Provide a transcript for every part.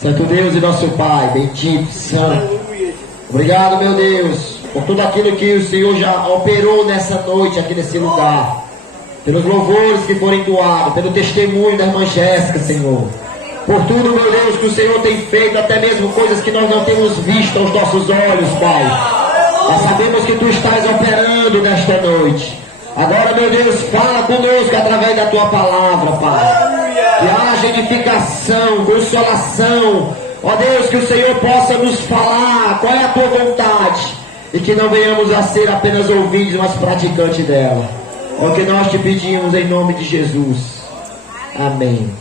Santo Deus e nosso Pai, bendito, santo. Obrigado, meu Deus, por tudo aquilo que o Senhor já operou nessa noite, aqui nesse lugar. Pelos louvores que foram entoados, pelo testemunho da irmã Jéssica, Senhor. Por tudo, meu Deus, que o Senhor tem feito, até mesmo coisas que nós não temos visto aos nossos olhos, Pai. Nós sabemos que Tu estás operando nesta noite. Agora, meu Deus, fala conosco através da Tua palavra, Pai. Que haja edificação, consolação. Ó Deus, que o Senhor possa nos falar qual é a Tua vontade. E que não venhamos a ser apenas ouvintes, mas praticantes dela. É o que nós te pedimos em nome de Jesus. Amém.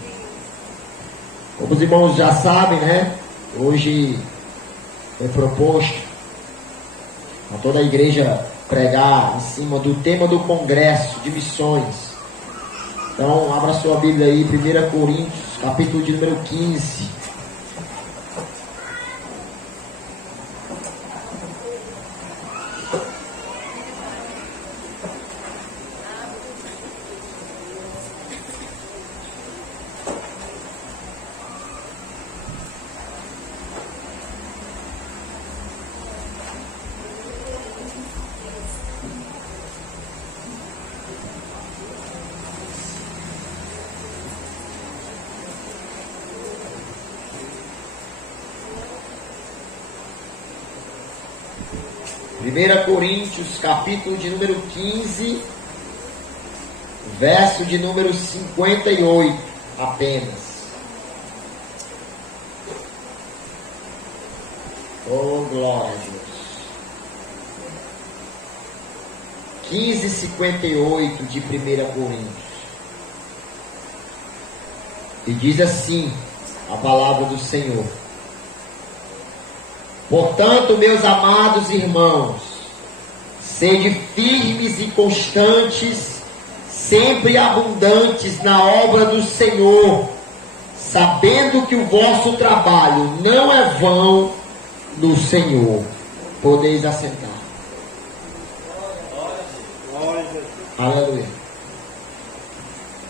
Como os irmãos já sabem, né? Hoje foi proposto a toda a igreja pregar em cima do tema do congresso de missões. Então, abra sua Bíblia aí, 1 Coríntios, capítulo de número 15. Coríntios, capítulo de número 15, verso de número 58 apenas. Oh, glória a Deus. 15:58 de 1 Coríntios. E diz assim a palavra do Senhor: portanto, meus amados irmãos, sede firmes e constantes, sempre abundantes na obra do Senhor, sabendo que o vosso trabalho não é vão no Senhor. Podeis assentar. Aleluia.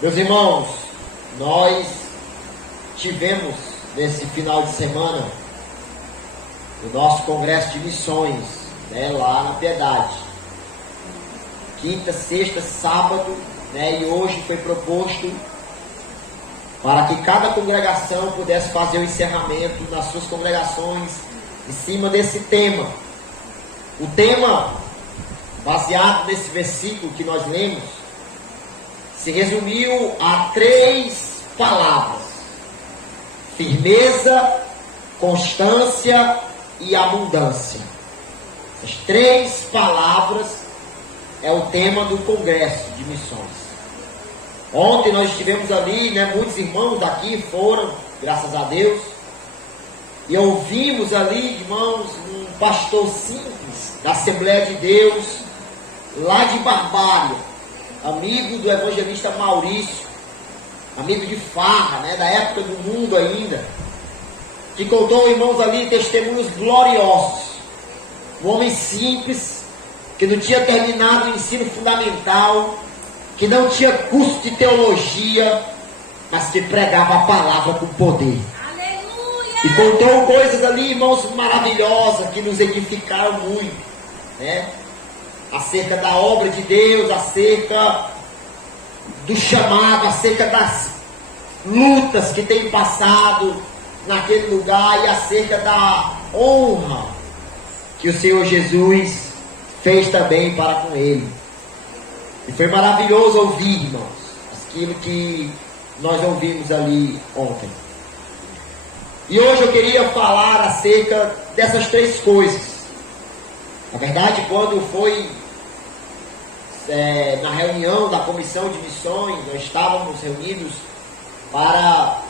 Meus irmãos, nós tivemos nesse final de semana o nosso congresso de missões, né, lá na Piedade. Quinta, sexta, sábado, né, e hoje foi proposto para que cada congregação pudesse fazer o encerramento nas suas congregações em cima desse tema. O tema, baseado nesse versículo que nós lemos, se resumiu a 3 palavras: firmeza, constância e abundância. As 3 palavras é o tema do congresso de missões. Ontem nós estivemos ali, né, muitos irmãos aqui foram, graças a Deus, e ouvimos ali, irmãos, um pastor simples da Assembleia de Deus, lá de Barbária, amigo do evangelista Maurício, amigo de farra, né, da época do mundo ainda, que contou, irmãos, ali testemunhos gloriosos. Um homem simples, que não tinha terminado o ensino fundamental, que não tinha curso de teologia, mas que pregava a palavra com poder. Aleluia! E contou coisas ali, irmãos, maravilhosas, que nos edificaram muito, né? Acerca da obra de Deus, acerca do chamado, acerca das lutas que tem passado naquele lugar e acerca da honra que o Senhor Jesus fez também para com ele. E foi maravilhoso ouvir, irmãos, aquilo que nós ouvimos ali ontem. E hoje eu queria falar acerca dessas 3 coisas. Na verdade, quando foi na reunião da comissão de missões, nós estávamos reunidos para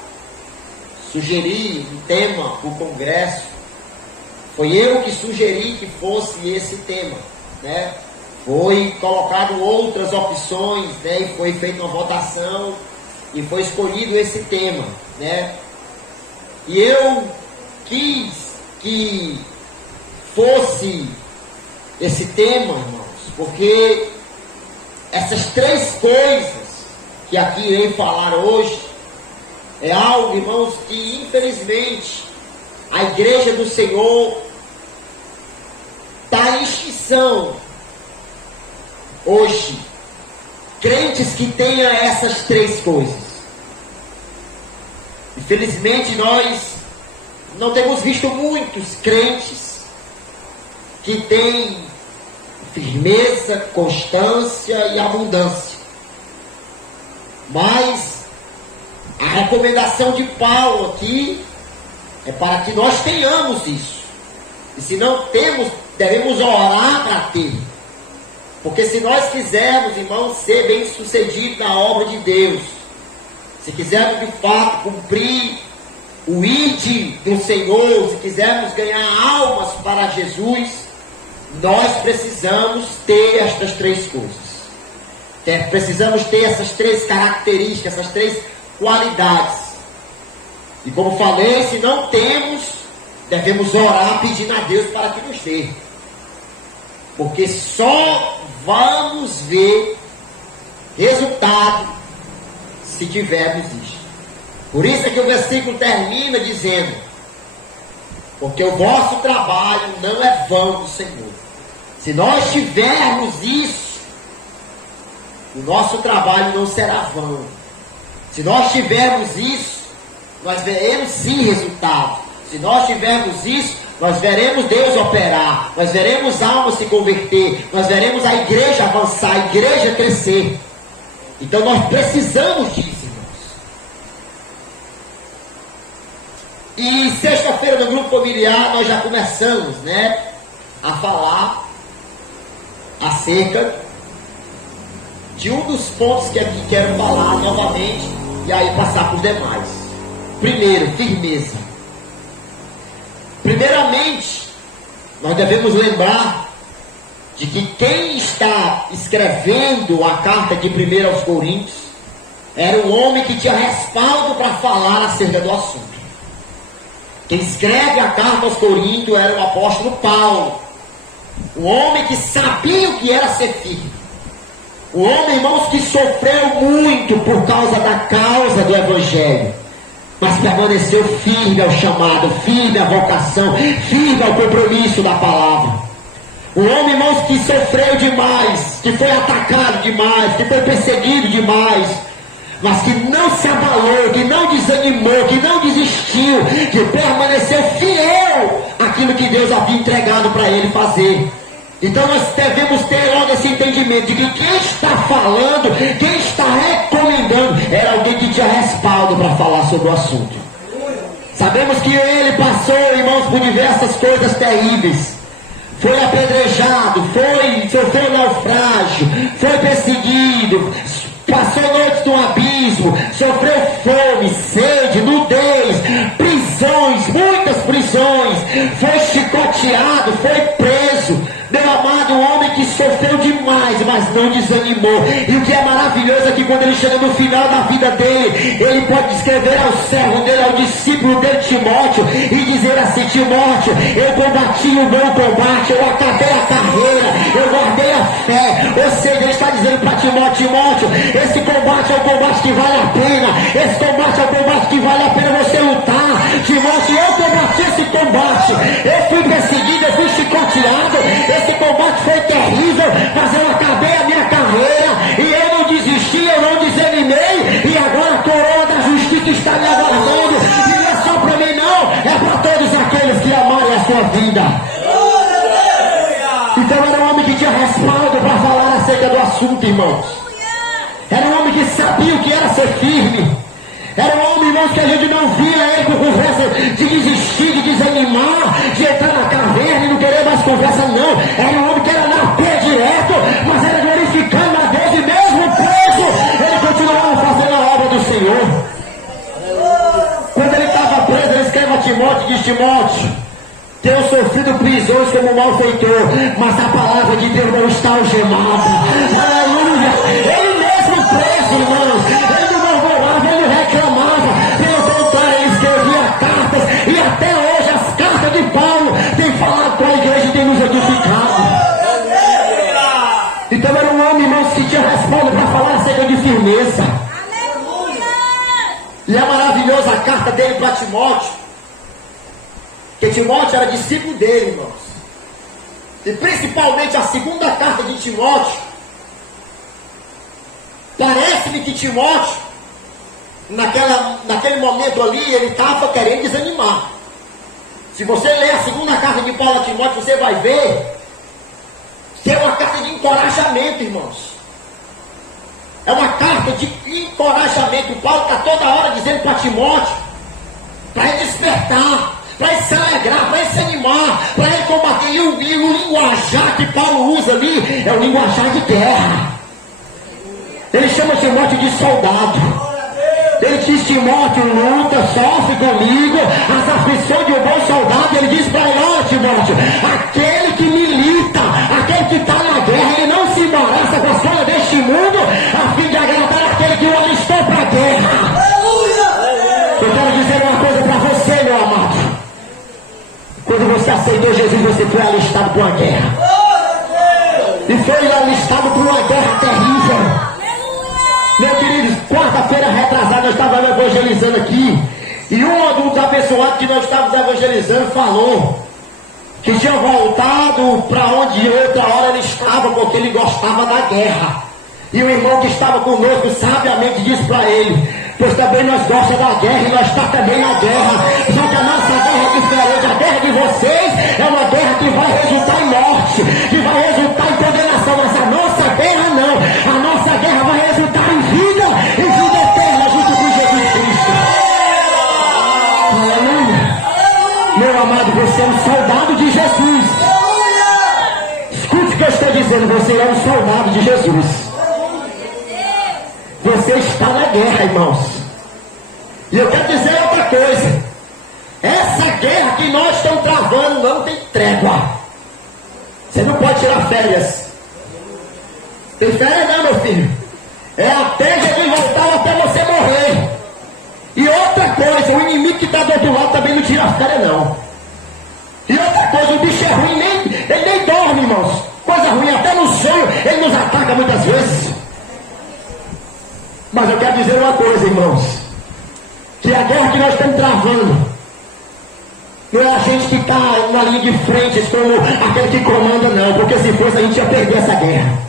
sugerir um tema para o congresso. Foi eu que sugeri que fosse esse tema, né? Foi colocado outras opções, né? E foi feita uma votação e foi escolhido esse tema, né? E eu quis que fosse esse tema, irmãos, porque essas 3 coisas que aqui irei falar hoje, é algo, irmãos, que infelizmente a igreja do Senhor está em extinção hoje. Crentes que tenham essas três coisas. Infelizmente nós não temos visto muitos crentes que têm firmeza, constância e abundância. Mas a recomendação de Paulo aqui é para que nós tenhamos isso. E se não temos, devemos orar para ter. Porque se nós quisermos, irmãos, ser bem-sucedidos na obra de Deus, se quisermos de fato cumprir o ide do Senhor, se quisermos ganhar almas para Jesus, nós precisamos ter estas três coisas. Precisamos ter essas três características, essas três qualidades. E como falei, se não temos, devemos orar pedindo a Deus para que nos dê. Porque só vamos ver resultado se tivermos isso. Por isso é que o versículo termina dizendo: porque o vosso trabalho não é vão do Senhor. Se nós tivermos isso, o nosso trabalho não será vão. Se nós tivermos isso, nós veremos sim resultado. Se nós tivermos isso, nós veremos Deus operar, nós veremos almas se converter, nós veremos a igreja avançar, a igreja crescer. Então nós precisamos disso, irmãos. E sexta-feira no grupo familiar nós já começamos, a falar acerca de um dos pontos que aqui quero falar novamente e aí passar para os demais. Primeiro, firmeza. Primeiramente, nós devemos lembrar de que quem está escrevendo a carta de 1 aos Coríntios era um homem que tinha respaldo para falar acerca do assunto. Quem escreve a carta aos Coríntios era o apóstolo Paulo, um homem que sabia o que era ser firme, um homem, irmãos, que sofreu muito por causa da causa do Evangelho, mas permaneceu firme ao chamado, firme à vocação, firme ao compromisso da palavra. Um homem, irmãos, que sofreu demais, que foi atacado demais, que foi perseguido demais, mas que não se abalou, que não desanimou, que não desistiu, que permaneceu fiel àquilo que Deus havia entregado para ele fazer. Então nós devemos ter logo esse entendimento de que quem está falando, quem está recomendando, era alguém que tinha respaldo para falar sobre o assunto. Sabemos que ele passou, irmãos, por diversas coisas terríveis. Foi apedrejado, sofreu naufrágio, foi perseguido, passou noites no abismo, sofreu fome, sede, nudez, prisões, muitas prisões, foi chicoteado, foi preso. Meu amado, um homem que sofreu demais, mas não desanimou. E o que é maravilhoso é que quando ele chega no final da vida dele, ele pode descrever ao servo dele, ao discípulo dele, Timóteo, e dizer assim: Timóteo, eu combati o bom combate, eu acabei a carreira, eu guardei a fé. Ou seja, ele está dizendo para Timóteo: Timóteo, esse combate é o combate que vale a pena, esse combate é o combate que vale a pena você lutar. Timóteo, eu combati esse combate, eu fui perseguido, eu fui chicoteado, esse combate foi terrível, mas eu acabei a minha carreira, e eu não desisti, eu não desanimei, e agora a coroa da justiça está me aguardando, e não é só para mim não, é para todos aqueles que amarem a sua vida. Então era um homem que tinha respaldo para falar acerca do assunto, irmãos. Era um homem que sabia o que era ser firme. Era um homem, irmãos, que a gente não via ele com conversa de desistir, de desanimar, de entrar na caverna e não querer mais conversa, não. Era um homem que era na pé direto, mas era glorificando a Deus, e mesmo preso, ele continuava fazendo a obra do Senhor. Quando ele estava preso, ele escreve a Timóteo e diz: Timóteo, tenho sofrido prisões como malfeitor, mas a palavra de Deus não está algemada. Aleluia! Ele mesmo preso, irmãos, ele não murmurava, ele não reclamava. Pelo contrário, ele escrevia cartas, e até hoje as cartas de Paulo têm falado com a igreja e têm nos edificado. Então era um homem, irmãos, que tinha respaldo para falar acerca de firmeza. E é maravilhoso carta dele para Timóteo, que Timóteo era discípulo dele, irmãos. E principalmente a segunda carta de Timóteo, parece-me que Timóteo, naquele momento ali, ele estava querendo desanimar. Se você ler a segunda carta de Paulo a Timóteo, você vai ver que é uma carta de encorajamento, irmãos. É uma carta de encorajamento. Paulo está toda hora dizendo para Timóteo, para ele despertar, para ele se alegrar, para ele se animar, para ele combater. E o linguajar que Paulo usa ali é o linguajar de guerra. Ele chama Timóteo de soldado. Ele diz: Timóteo, luta, sofre comigo as aflições de um bom soldado. Ele diz para ele: olha, Timóteo, aquele que milita, aquele que está na guerra, ele não se embaraça com as coisas deste mundo, a fim de agradar aquele que o alistou para a guerra. Eu quero dizer uma coisa para você, meu amado. Quando você aceitou Jesus, você foi alistado para uma guerra. E foi alistado para uma guerra terrível. Meus queridos, quarta-feira retrasada nós estávamos evangelizando aqui, e um dos abençoados que nós estávamos evangelizando falou que tinha voltado para onde outra hora ele estava, porque ele gostava da guerra. E o irmão que estava conosco sabiamente disse para ele: pois também nós gostamos da guerra e nós estamos também na guerra. Só que a nossa guerra é diferente. A guerra de vocês é uma guerra que vai resultar em morte, que vai resultar em condenação. Mas a nossa guerra não. A nossa guerra vai resultar em vida eterna junto com Jesus Cristo. Aleluia. Meu amado, você é um soldado de Jesus. Escute o que eu estou dizendo. Você é um soldado de Jesus. Você está na guerra, irmãos. E eu quero dizer outra coisa. Essa guerra que nós estamos travando não tem trégua. Você não pode tirar férias. Tem férias não, meu filho. É até Jesus voltar, até você morrer. E outra coisa, o inimigo que está do outro lado também não tira férias não. E outra coisa, o bicho é ruim, ele nem dorme, irmãos. Coisa ruim, até no sonho ele nos ataca muitas vezes. Mas eu quero dizer uma coisa, irmãos, que a guerra que nós estamos travando não é a gente que está na linha de frente como aquele que comanda, não, porque se fosse a gente ia perder essa guerra.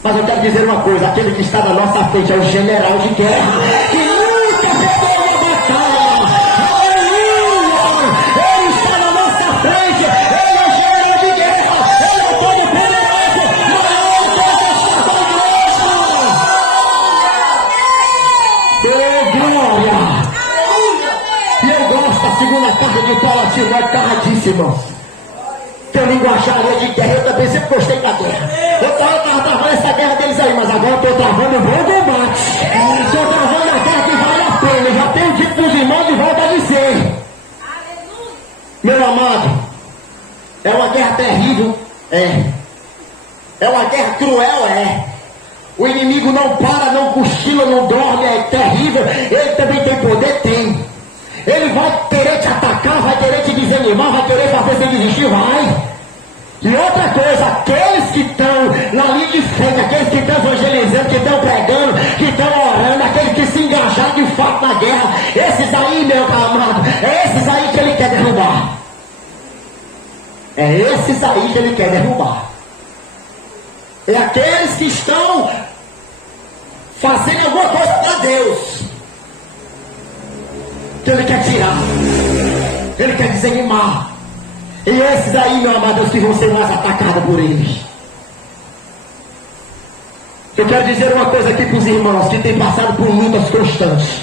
Mas eu quero dizer uma coisa: aquele que está na nossa frente é o general de guerra, que nunca perdeu uma batalha. Aleluia! Ele está na nossa frente, ele é o general de guerra, ele é o todo-poderoso, maior contestador da igreja. Glória! E eu gosto da segunda carta de Paulo a Timóteo, carradíssima. Tem linguajaria de guerra, eu também sempre gostei da guerra. Eu estava travando essa guerra deles aí, mas agora eu estou travando o bom combate. Estou travando a guerra que vale a pena. Eu já tenho dito para os irmãos de volta a dizer. Meu amado, é uma guerra terrível, é uma guerra cruel, o inimigo não para, não cochila, não dorme, é terrível. Ele também tem poder, tem. Ele vai querer te atacar, vai querer te desanimar, vai querer fazer você desistir, vai. E outra coisa, aqueles que estão na linha de frente, aqueles que estão evangelizando, que estão pregando, que estão orando, aqueles que se engajaram de fato na guerra, esses aí, meu amado, é esses aí que ele quer derrubar. É esses aí que ele quer derrubar. É aqueles que estão fazendo alguma coisa para Deus, que ele quer tirar, ele quer desanimar. E esses aí, meu amado, que vão ser mais atacados por eles. Eu quero dizer uma coisa aqui para os irmãos que têm passado por lutas constantes.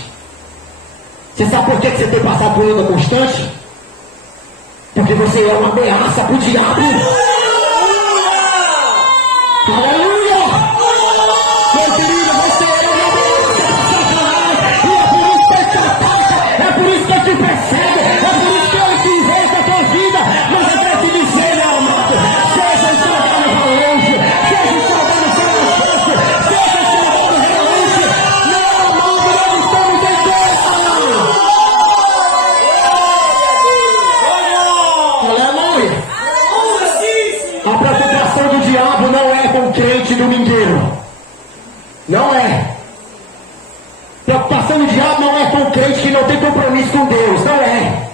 Você sabe por que você tem passado por luta constante? Porque você é uma ameaça para o diabo. Aleluia! Meu querido, você é uma ameaça para Satanás. E é por isso que ele te ataca, é por isso que ele te persegue, é por isso que ele te inventa a tua vida. Mas eu quero te dizer, meu amado, seja um soldado valente, seja um soldado corajoso, seja um soldado valente. Meu amado, nós estamos em guerra. Aleluia! A preocupação do diabo não é com crente. com Deus, não é.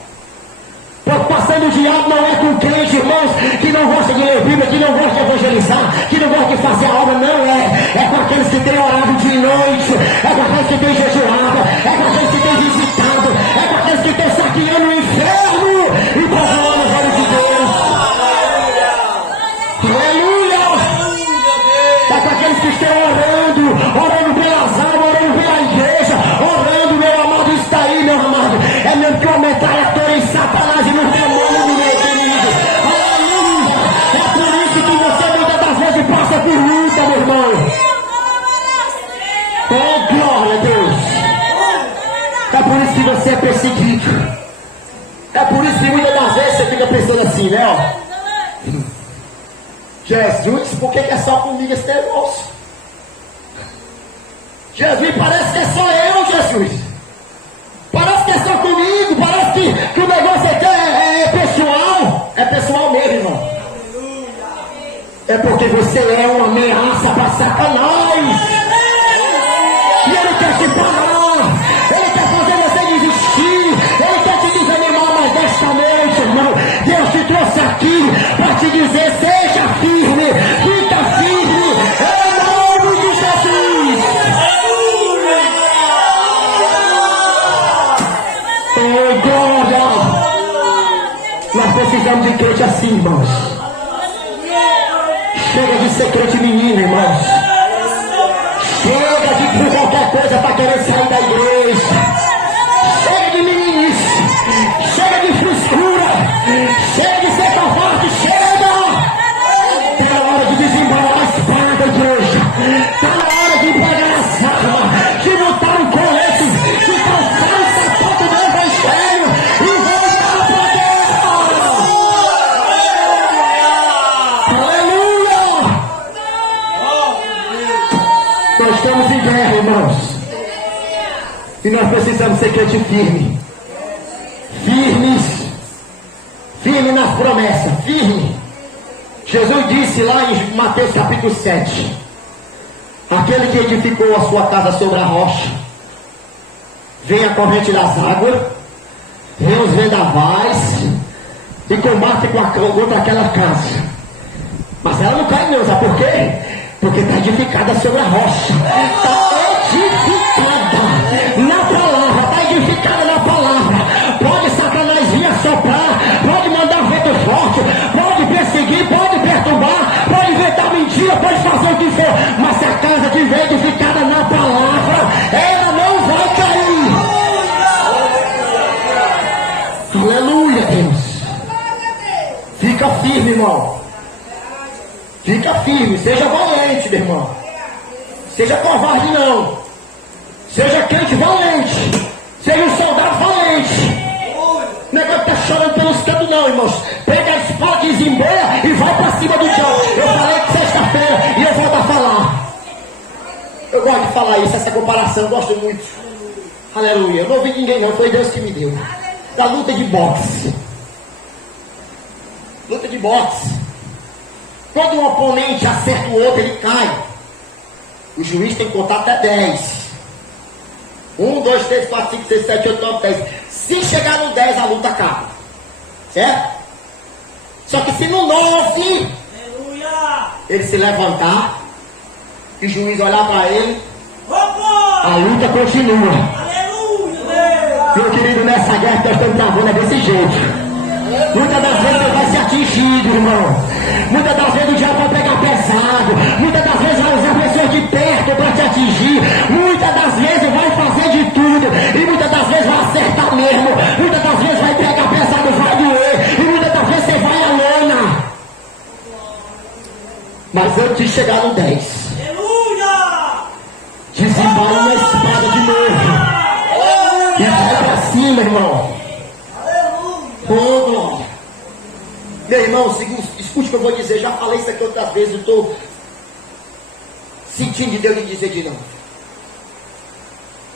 Preocupação do diabo não é com crente, irmãos, que não gosta de ler Bíblia, que não gosta de evangelizar, que não gosta de fazer a obra, não é. É com aqueles que têm orado dia e noite, é com aqueles que têm jejuado, é com aqueles que têm visitado, é com aqueles que estão saqueando o inferno e povoando o reino de Deus. Aleluia! É com aqueles que estão orando pelas almas, orando pela igreja, orando, meu amado, está aí, meu amado. É mesmo que uma metralhadora em Satanás e no demônio, meu querido. Aleluia! É por isso que você muitas das vezes passa por luta, meu irmão. Oh, glória a Deus! É por isso que você é perseguido. É por isso que muitas das vezes você fica pensando assim, né? Ó. Jesus, por que é só comigo esse negócio? Jesus, parece que é só eu, Jesus. Parece que é só comigo, parece que o negócio aqui é pessoal. É pessoal mesmo, irmão. É porque você é uma ameaça para Satanás. E ele quer te parar. Ele quer fazer você desistir. Ele quer te desanimar, mas desta noite, irmão, Deus te trouxe aqui para te dizer, seja firme, fica firme, em nome de Jesus. Oh, glória! Nós precisamos de crente assim, irmãos. Chega de ser crente menino, irmãos. Chega de por qualquer coisa para querer sair da igreja. Chega de meninice. Chega de frescura. Chega de ser covarde. Chega! Está na hora de desembalar a espada, igreja. Está na hora de pegar as armas, de lutar o colete, de calçar o sapato do evangelho e voltar para Deus. Aleluia! Nós estamos em guerra, irmãos. E nós precisamos ser crente firme. Firme nas promessas. Firme. Jesus disse lá em Mateus capítulo 7. Aquele que edificou a sua casa sobre a rocha, vem a corrente das águas, vem os vendavais e combate contra aquela casa. Mas ela não cai não, sabe por quê? Porque está edificada sobre a rocha. Está edificada na palavra. Está edificada na palavra. Pode Satanás vir assoprar, pode mandar vento forte, pode perseguir, pode perturbar, pode inventar mentira, pode fazer o que for. Mas se a casa estiver edificada na palavra, ela não vai cair. Aleluia, Deus. Fica firme, irmão. Fica firme, seja valente, meu irmão. Seja covarde não. Seja crente valente. Seja um soldado valente. O negócio tá chorando pelos cantos não, irmãos. Pega a espada de zimbeia e vai para cima do diabo. Eu falei que sexta-feira e eu volto a falar. Eu gosto de falar isso, essa comparação, eu gosto muito. Aleluia. Eu não ouvi ninguém não, foi Deus que me deu. Da luta de boxe. Luta de boxe. Quando um oponente acerta o outro, ele cai. O juiz tem que contar até 10. 1, 2, 3, 4, 5, 6, 7, 8, 9, 10. Se chegar no 10, a luta acaba. Certo? Só que se no 9, ele se levantar, e o juiz olhar para ele, a luta continua. Meu querido, nessa guerra que nós estamos travando é desse jeito. Muitas das vezes ele vai ser atingido, irmão. Muitas das vezes o diabo vai pegar pesado. Muitas das vezes vai usar pessoas de perto para te atingir. Muitas das vezes vai fazer de tudo. E muitas das vezes vai acertar mesmo. Muitas das vezes vai pegar pesado, vai doer. E muitas das vezes você vai à lona. Mas antes de chegar no 10, desembala uma espada de novo. E vai para cima, irmão. Oh, meu irmão, escute o que eu vou dizer. Já falei isso aqui outras vezes. Eu estou sentindo de Deus me dizer de novo.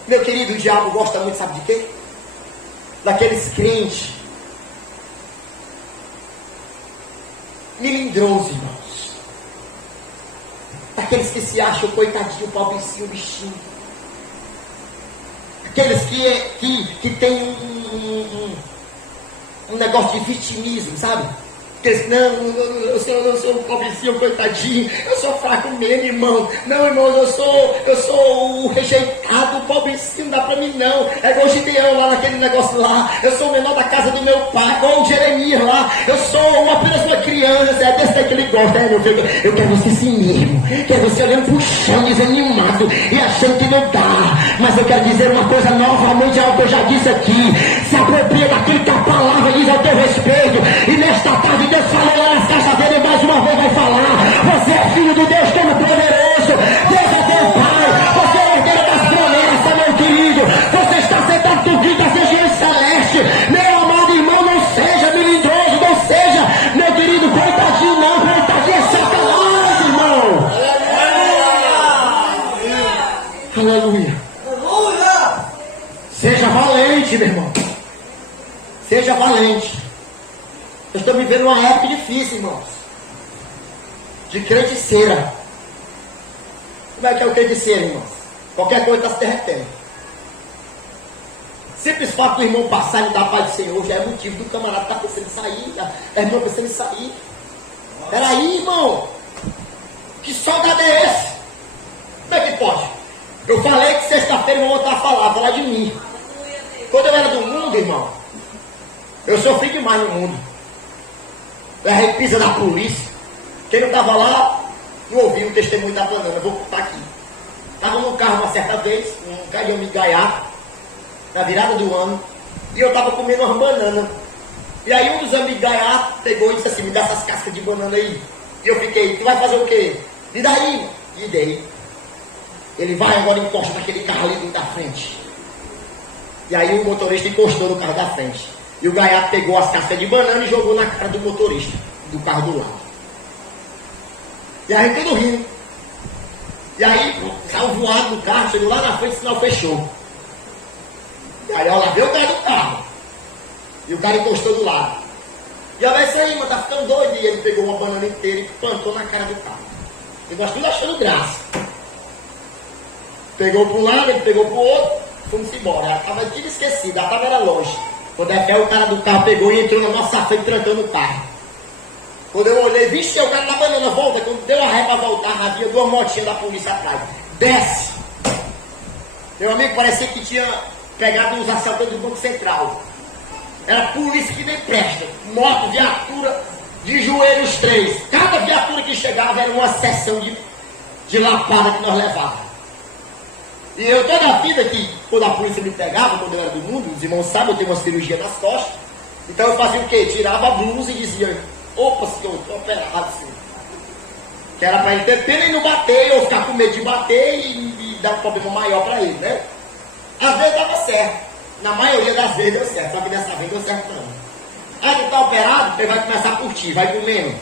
Meu querido, o diabo gosta muito, sabe de quê? Daqueles crentes milindrosos, irmãos. Daqueles que se acham coitadinho, pobrecinho, bichinho. Aqueles que tem um negócio de vitimismo, sabe? Porque não, eu sou um pobrecinho, coitadinho, eu sou fraco mesmo, irmão. Não, irmão, eu sou o rejeitado, o pobrecinho, não dá pra mim não. É igual o Gideão lá naquele negócio lá. Eu sou o menor da casa do meu pai, igual o Jeremias lá. Eu sou apenas uma criança, é desse aí que ele gosta, meu filho. Eu quero você assim mesmo, quero você olhando pro chão, desanimado e achando que não dá. Mas eu quero dizer uma coisa novamente, algo que eu já disse aqui. Se apropria daquilo que a palavra diz ao teu respeito. E nesta tarde, Deus falou lá nas caixas dele, mais uma vez vai falar. Você é filho do Deus Todo-Poderoso. Deus é teu Pai. Você é herdeiro das promessas, meu querido. Você está sentado no quinto das regiões celestes. Meu amado irmão, não seja melindroso, não seja, meu querido, coitadinho não. Coitadinho é Satanás, irmão. Aleluia. Aleluia. Seja valente, meu irmão. Seja valente. Nós estamos vivendo uma época difícil, irmãos. De crente cera. Como é que é o crente cera, irmãos? Qualquer coisa está se derretendo. Simples fato do irmão passar e dar a paz do Senhor já é motivo do camarada estar pensando em sair, da irmã pensando em sair. Peraí, irmão. Que soldado é esse? Como é que pode? Eu falei que sexta-feira eu vou voltar a falar de mim. Quando eu era do mundo, irmão, eu sofri demais no mundo. A repisa da polícia. Quem não estava lá, não ouviu o testemunho da banana. Vou contar aqui. Estava num carro uma certa vez, um caminhão de gaiato, na virada do ano, e eu estava comendo umas bananas. E aí um dos amigos gaiato pegou e disse assim: me dá essas cascas de banana aí. E eu fiquei: tu vai fazer o quê? E daí? E dei. Ele vai agora encosta naquele carro ali da frente. E aí o motorista encostou no carro da frente. E o gaiato pegou as cascas de banana e jogou na cara do motorista, do carro do lado. E aí tudo rindo. E aí saiu voado do carro, chegou lá na frente, o sinal fechou. E aí ó, lá veio o cara do carro. E o cara encostou do lado. E olha isso aí, mano, tá ficando doido. E ele pegou uma banana inteira e plantou na cara do carro. E nós tudo achando graça. Pegou para um lado, ele pegou para o outro, fomos embora. Ela estava tudo esquecida, a tava era longe. Quando até o cara do carro pegou e entrou na nossa frente, trancando o carro. Quando eu olhei, vixe, o cara da banana volta. Quando deu a ré para voltar, havia duas motinhas da polícia atrás. Desce! Meu amigo, parecia que tinha pegado os assaltantes do Banco Central. Era polícia que nem presta. Moto, viatura, de joelhos três. Cada viatura que chegava era uma sessão de lapada que nós levávamos. E eu toda a vida que, quando a polícia me pegava, quando eu era do mundo, os irmãos sabem, eu tenho uma cirurgia nas costas. Então eu fazia o quê? Tirava a blusa e dizia: opa, senhor, estou operado, senhor. Que era para ele ter pena e não bater, ou ficar com medo de bater e dar um problema maior para ele, né? Às vezes dava certo. Na maioria das vezes deu certo, só que dessa vez deu certo não. Aí que está operado, ele vai começar a curtir, vai comendo.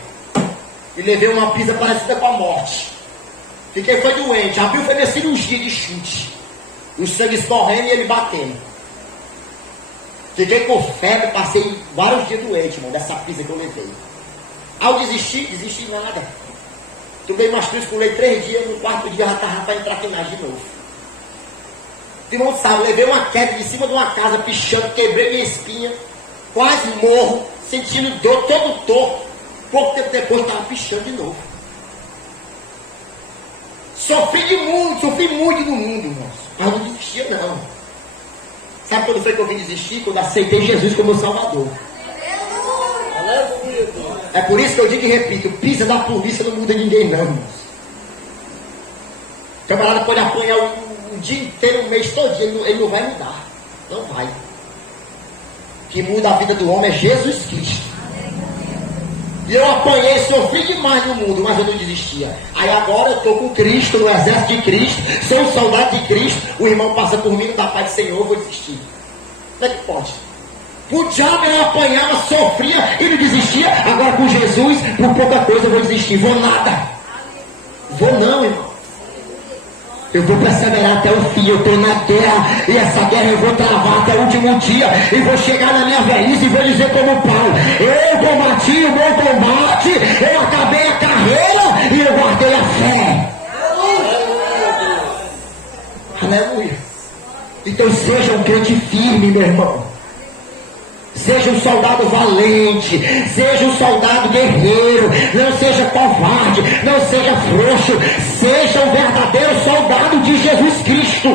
E levei uma pisa parecida com a morte. Fiquei foi doente, abriu foi minha cirurgia de chute. Os sangue escorrendo e ele batendo. Fiquei com febre, passei vários dias doente, irmão, dessa pisa que eu levei. Ao desistir, desisti nada. Tomei mastruz com leite 3 dias, no 4º dia já estava para entrar queimagem de novo. Tu não sabe, levei uma queda de cima de uma casa, pichando, quebrei minha espinha, quase morro, sentindo dor, todo torto. Pouco tempo depois estava pichando de novo. Sofri muito no mundo, irmãos. Mas não desistia, não. Sabe quando foi que eu vim desistir? Quando aceitei Jesus como meu Salvador. É por isso que eu digo e repito: pisa da polícia não muda ninguém, não, irmãos. O camarada pode apanhar o dia inteiro, o mês todo, ele não vai mudar. Não vai. O que muda a vida do homem é Jesus Cristo. E eu apanhei, sofri demais no mundo, mas eu não desistia. Aí agora eu estou com Cristo, no exército de Cristo, sou um soldado de Cristo. O irmão passa por mim, não dá paz do Senhor, eu vou desistir. Como é que pode? O diabo eu apanhava, sofria e não desistia. Agora com Jesus, por pouca coisa eu vou desistir. Vou nada. Vou não, irmão. Eu vou perseverar até o fim. Eu estou na guerra, e essa guerra eu vou travar até o último dia. E vou chegar na minha velhice e vou dizer como Paulo: eu combati o bom combate, eu acabei a carreira e eu guardei a fé. Aleluia. Então seja um crente firme, meu irmão. Seja um soldado valente, seja um soldado guerreiro, não seja covarde, não seja frouxo, seja um verdadeiro soldado de Jesus Cristo.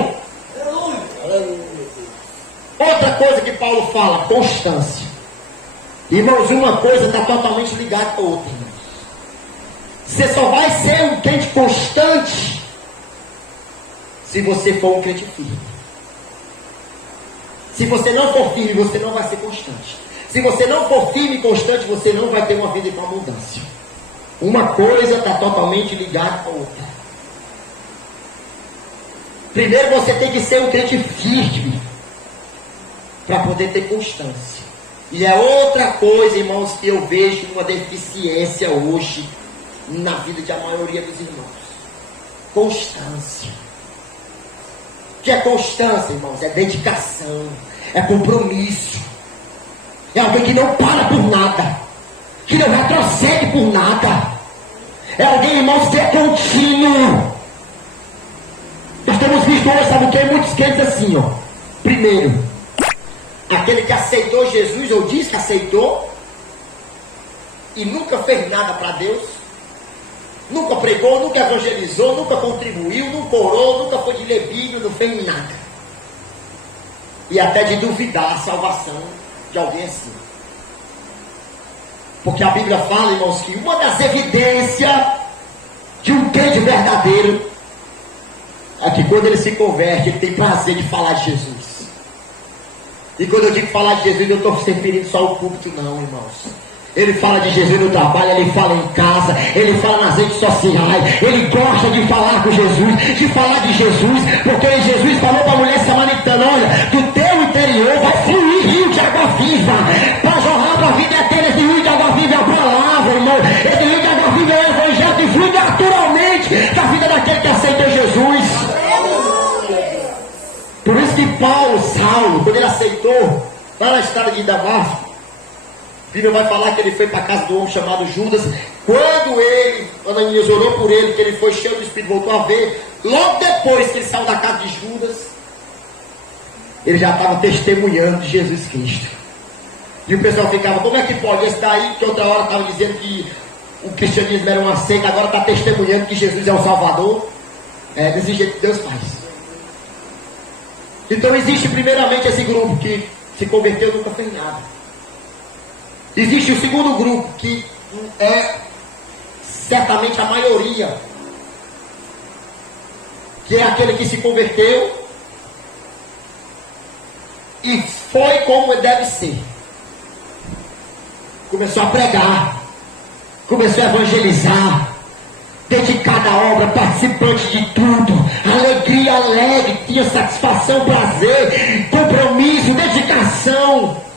Outra coisa que Paulo fala, constância. Irmãos, uma coisa está totalmente ligada com a outra, irmãos. Você só vai ser um crente constante se você for um crente firme. Se você não for firme, você não vai ser constante. Se você não for firme e constante, você não vai ter uma vida com abundância. Uma coisa está totalmente ligada com a outra. Primeiro você tem que ser um crente firme para poder ter constância. E é outra coisa, irmãos, que eu vejo uma deficiência hoje na vida da maioria dos irmãos. Constância. O que é constância, irmãos? É dedicação, é compromisso. É alguém que não para por nada, que não retrocede por nada. É alguém, irmãos, que é contínuo. Nós temos visto hoje, sabe o que? Muitos crentes assim, ó. Primeiro, aquele que aceitou Jesus, ou diz que aceitou, e nunca fez nada para Deus, nunca pregou, nunca evangelizou, nunca contribuiu, nunca orou, nunca foi de ler Bíblia, não fez nada. E até de duvidar a salvação de alguém assim. Porque a Bíblia fala, irmãos, que uma das evidências de um crente verdadeiro é que quando ele se converte, ele tem prazer de falar de Jesus. E quando eu digo falar de Jesus, eu estou se referindo só ao púlpito, não, irmãos. Ele fala de Jesus no trabalho, ele fala em casa, ele fala nas redes sociais, ele gosta de falar com Jesus, de falar de Jesus, porque Jesus falou para a mulher samaritana: olha, do teu interior vai fluir rio de água viva, para jorrar para a vida eterna. Esse rio de água viva é a palavra, irmão. Esse rio de água viva é o evangelho que flui naturalmente da vida daquele que aceitou Jesus. Por isso que Saulo, quando ele aceitou, lá na estrada de Damasco, a Bíblia vai falar que ele foi para a casa do homem chamado Judas. Quando Ananias orou por ele, que ele foi cheio do Espírito, voltou a ver, logo depois que ele saiu da casa de Judas, ele já estava testemunhando de Jesus Cristo. E o pessoal ficava: como é que pode? Esse daí, que outra hora estava dizendo que o cristianismo era uma seita, agora está testemunhando que Jesus é o Salvador. É desse jeito que Deus faz. Então existe primeiramente esse grupo que se converteu e nunca fez nada. Existe o segundo grupo, que é certamente a maioria, que é aquele que se converteu e foi como deve ser. Começou a pregar, começou a evangelizar, dedicado à obra, participante de tudo, alegria alegre, tinha satisfação, prazer, compromisso, dedicação.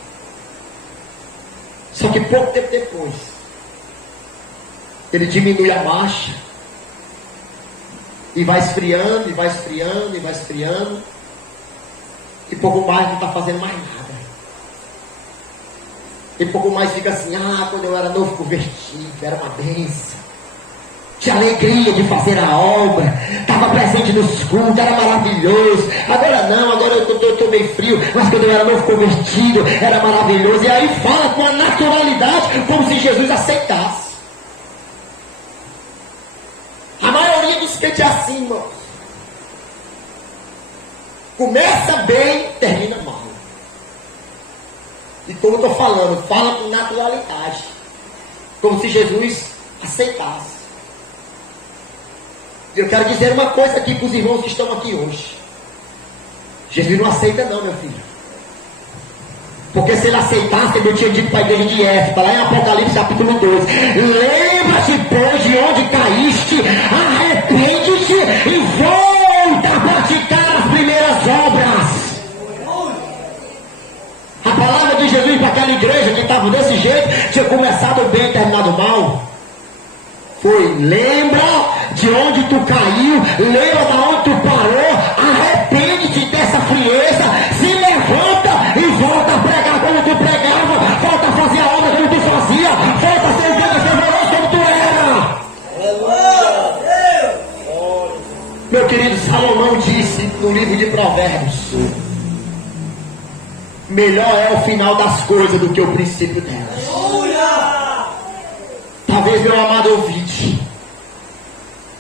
Só que pouco tempo depois, ele diminui a marcha, e vai esfriando, e vai esfriando, e vai esfriando, e pouco mais não está fazendo mais nada. E pouco mais fica assim: quando eu era novo convertido, era uma bênção, tinha alegria de fazer a obra, estava presente nos cultos, era maravilhoso. Agora não, agora eu estou meio frio, mas quando eu era novo convertido, era maravilhoso. E aí fala com a naturalidade, como se Jesus aceitasse. A maioria dos crentes é assim, irmãos. Começa bem, termina mal. E como eu estou falando, fala com naturalidade, como se Jesus aceitasse. Eu quero dizer uma coisa aqui para os irmãos que estão aqui hoje: Jesus não aceita não, meu filho. Porque se ele aceitasse, ele não tinha dito para a igreja de Éfeso, lá em Apocalipse capítulo 2: lembra-te, pois, de onde caíste, arrepende-te e volta a praticar as primeiras obras. A palavra de Jesus para aquela igreja que estava desse jeito, tinha começado bem e terminado mal, foi: lembra de onde tu caiu, lembra de onde tu parou, arrepende-te dessa frieza, se levanta e volta a pregar como tu pregava, volta a fazer a obra como tu fazia, volta a ser fervoroso como tu era. Meu querido, Salomão disse no livro de Provérbios: melhor é o final das coisas do que o princípio delas. Talvez, meu amado ouvinte,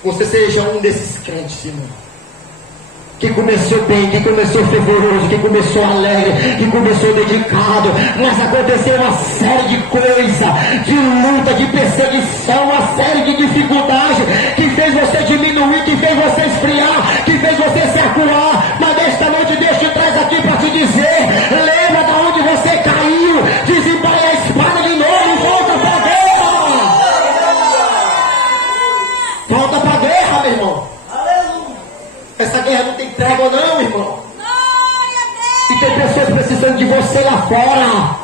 você seja um desses crentes, irmão, que começou bem, que começou fervoroso, que começou alegre, que começou dedicado, mas aconteceu uma série de coisas, de luta, de perseguição, uma série de dificuldades, que fez você diminuir, que fez você esfriar, que fez você se acuar. Mas nesta noite Deus te traz aqui para te dizer: lembra de onde você caiu, desembaia a espada de novo e volta para a guerra. Volta para a guerra, meu irmão. Essa guerra não tem trégua não, irmão. E tem pessoas precisando de você lá fora.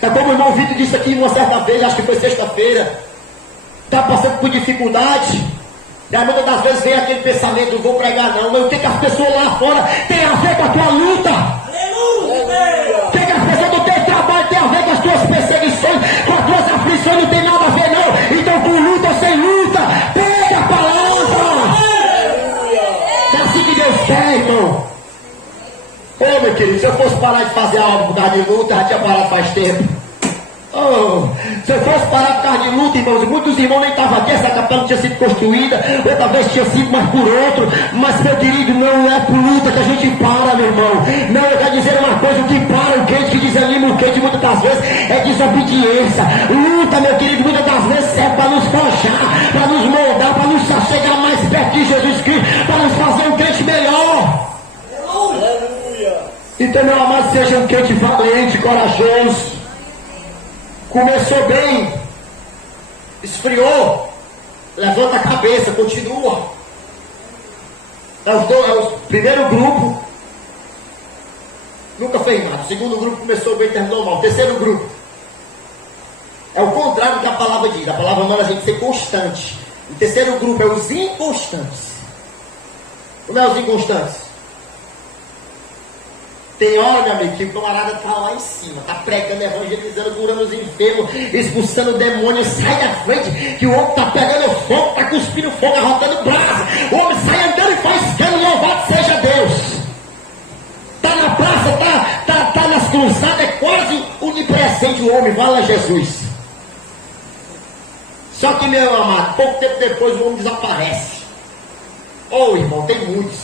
É como o irmão Vitor disse aqui uma certa vez, acho que foi sexta-feira. Está passando por dificuldade. E a muitas das vezes vem aquele pensamento: não vou pregar não. Mas o que as pessoas lá fora têm a ver com a tua luta? O que as pessoas do teu trabalho têm a ver com as tuas perseguições, com as tuas aflições? Não tem nada a ver não. Então, com luta ou sem luta, pega a palavra. Deus quer, irmão. Ô, meu querido, se eu fosse parar de fazer algo por causa de luta, já tinha parado faz tempo. Oh, se eu fosse parar por causa de luta, irmãos, muitos irmãos nem estavam aqui, essa capela não tinha sido construída, ou talvez tinha sido mais por outro. Mas, meu querido, não é por luta que a gente para, meu irmão. Não, eu quero dizer uma coisa: o que para o crente, que desanima o crente muitas das vezes, é desobediência. Luta, meu querido, muitas das vezes serve para nos forjar, para nos moldar, para nos chegar mais perto de Jesus Cristo, para nos fazer um crente melhor. Aleluia. Então, meu amado, seja um crente valente, corajoso. Começou bem, esfriou, levanta a cabeça, continua. É o primeiro grupo nunca fez nada. O segundo grupo começou bem, terminou mal. O terceiro grupo é o contrário do que a palavra diz. A palavra manda a gente ser constante. O terceiro grupo é os inconstantes. Como é os inconstantes? Tem hora, meu amigo, que o camarada está lá em cima, está pregando, evangelizando, curando os enfermos, expulsando o demônio, sai da frente, que o homem está pegando fogo, está cuspindo fogo, arrotando brasa. O homem sai andando e faz escândalo, louvado seja Deus. Está na praça, tá nas cruzadas, é quase onipresente o homem, fala Jesus. Só que, meu amado, pouco tempo depois o homem desaparece. Oh, irmão, tem muitos.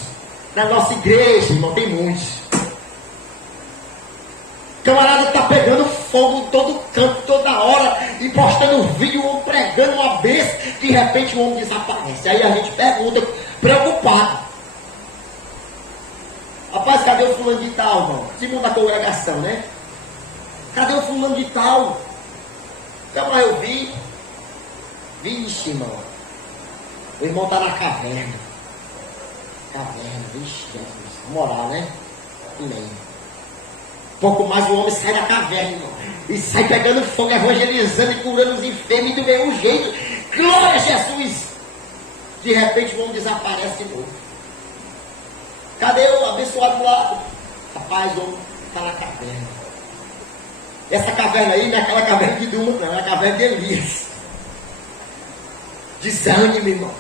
Na nossa igreja, irmão, tem muitos. O camarada está pegando fogo em todo canto, toda hora, e postando vídeo, um pregando uma vez, de repente o homem desaparece. Aí a gente pergunta, preocupado: rapaz, cadê o fulano de tal, irmão? Segundo a congregação, né? Cadê o fulano de tal? Então eu vi. Vixe, irmão. O irmão está na caverna. Caverna, vixe, Jesus. Moral, né? Nem. Pouco mais o homem sai da caverna, irmão, e sai pegando fogo, evangelizando e curando os enfermos, e do mesmo jeito. Glória a Jesus! De repente o homem desaparece de novo. Cadê o abençoado do lado? Rapaz, o homem está na caverna. Essa caverna aí não é aquela caverna de Duma, não, é a caverna de Elias. Desânimo, irmão.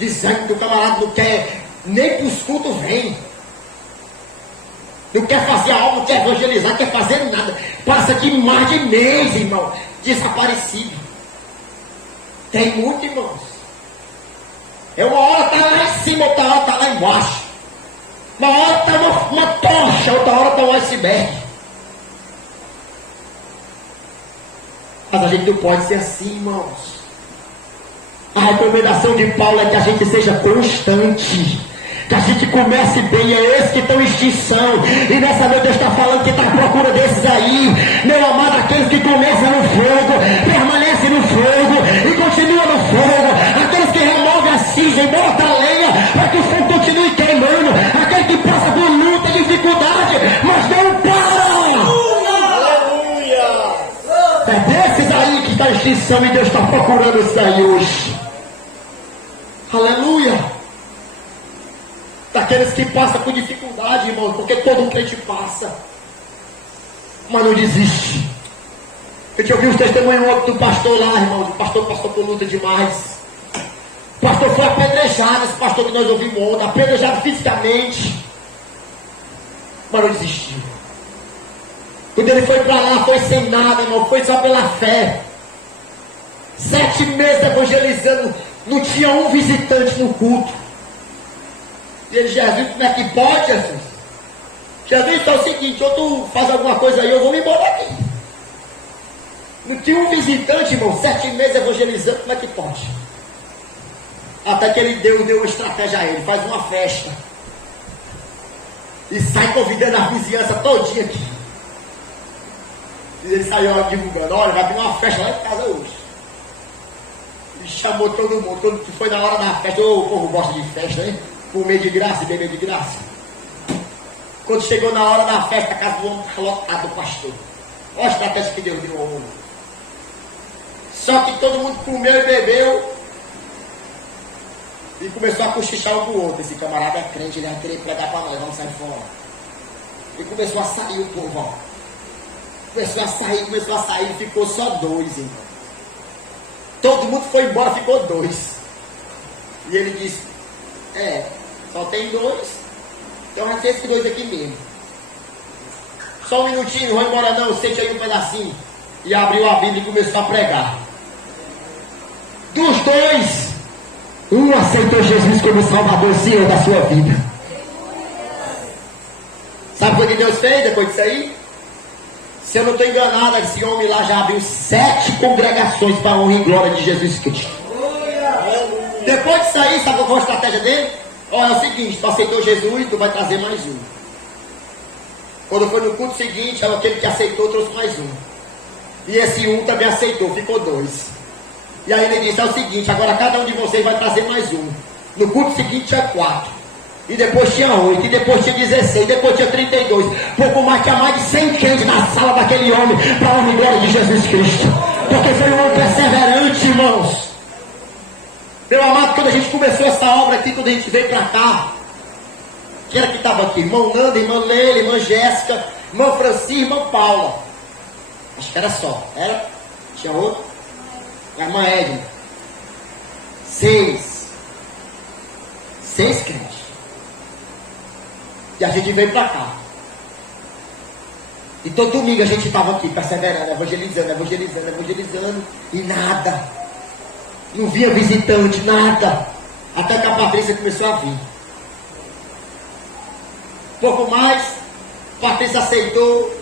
Desânimo, que o camarada não quer, nem para os cultos vem. Não quer fazer algo, não quer evangelizar, não quer fazer nada. Passa de mais de mês, irmão, desaparecido. Tem muito, irmãos. É uma hora está lá em cima, outra hora está lá embaixo. Uma hora está uma tocha, outra hora está um iceberg. Mas a gente não pode ser assim, irmãos. A recomendação de Paulo é que a gente seja constante. Que a gente comece bem, é esse que estão em extinção. E nessa noite Deus está falando que está à procura desses aí. Meu amado, aqueles que começam no fogo, permanecem no fogo e continuam no fogo. Aqueles que removem a cinza e botam a lenha para que o fogo continue queimando. Aquele que passa por luta e dificuldade, mas não para. Aleluia! É desses aí que está em extinção e Deus está procurando isso aí hoje. Aleluia! Daqueles que passam por dificuldade, irmão, porque todo crente passa, mas não desiste. Eu te ouvi os testemunhos do pastor lá, irmão. O pastor passou por luta demais. O pastor foi apedrejado, esse pastor que nós ouvimos ontem, apedrejado fisicamente. mas não desistiu. Quando ele foi para lá, foi sem nada, irmão, foi só pela fé. 7 meses evangelizando, não tinha um visitante no culto. E ele, Jesus, como é que pode, Jesus? Jesus, é o seguinte, ou tu faz alguma coisa aí, eu vou me embora daqui. Não tinha um visitante, irmão, 7 meses evangelizando, como é que pode? Até que ele deu uma estratégia a ele, faz uma festa. E sai convidando a vizinhança todinha aqui. E ele saiu divulgando, olha, vai ter uma festa lá em casa hoje. E chamou todo mundo. Quando foi na hora da festa, o povo gosta de festa, né? Comer de graça e beber de graça. Quando chegou na hora da festa, a casa do homem estava lotada do pastor. Olha a estratégia que Deus deu ao homem. Só que todo mundo comeu e bebeu. E começou a cochichar um pro outro. Esse camarada é crente, ele vai querer pregar para nós, vamos sair fora. E começou a sair o povo, ó. Começou a sair, ficou só 2, irmão. Todo mundo foi embora, ficou 2. E ele disse, só tem 2, então vai ter esses 2 aqui mesmo. Só um minutinho, não vai embora não, sente aí um pedacinho. E abriu a Bíblia e começou a pregar. Dos 2, um aceitou Jesus como Salvador e Senhor da sua vida. Sabe o que Deus fez depois disso aí? Se eu não estou enganado, esse homem lá já abriu 7 congregações para a honra e glória de Jesus Cristo. Depois disso aí, sabe qual foi a estratégia dele? Olha, é o seguinte, tu aceitou Jesus, tu vai trazer mais um. Quando foi no culto seguinte, aquele que aceitou trouxe mais um. E esse um também aceitou, ficou 2. E aí ele disse, é o seguinte, agora cada um de vocês vai trazer mais um. No culto seguinte tinha 4. E depois tinha 8, e depois tinha 16, depois tinha 32. Pouco mais, tinha mais de 100 crentes na sala daquele homem, para a honra e glória de Jesus Cristo. Porque foi um homem perseverante, irmãos. Meu amado, quando a gente começou essa obra aqui, quando a gente veio para cá, quem era que estava aqui? Irmão Nanda, irmã Leila, irmã Jéssica, irmã Francisca, irmã Paula. Acho que era só. Era? Tinha outro? A irmã Edna. 6 crentes. E a gente veio para cá. E todo domingo a gente estava aqui, perseverando, evangelizando. E nada. Não via visitante, nada. Até que a Patrícia começou a vir. Pouco mais, a Patrícia aceitou.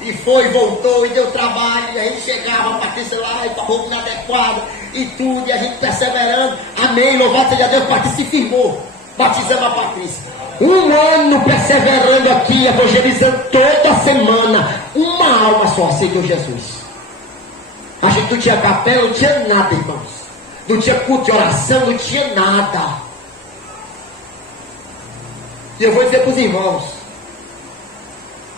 E foi, voltou, e deu trabalho. E aí chegava a Patrícia lá, e com a roupa inadequada, e tudo. E a gente perseverando. Amém, louvado seja Deus. A Patrícia se firmou. Batizando a Patrícia. 1 ano perseverando aqui, evangelizando toda semana. Uma alma só aceitou Jesus. A gente não tinha capela, não tinha nada, irmãos. Não tinha culto de oração, não tinha nada. E eu vou dizer para os irmãos,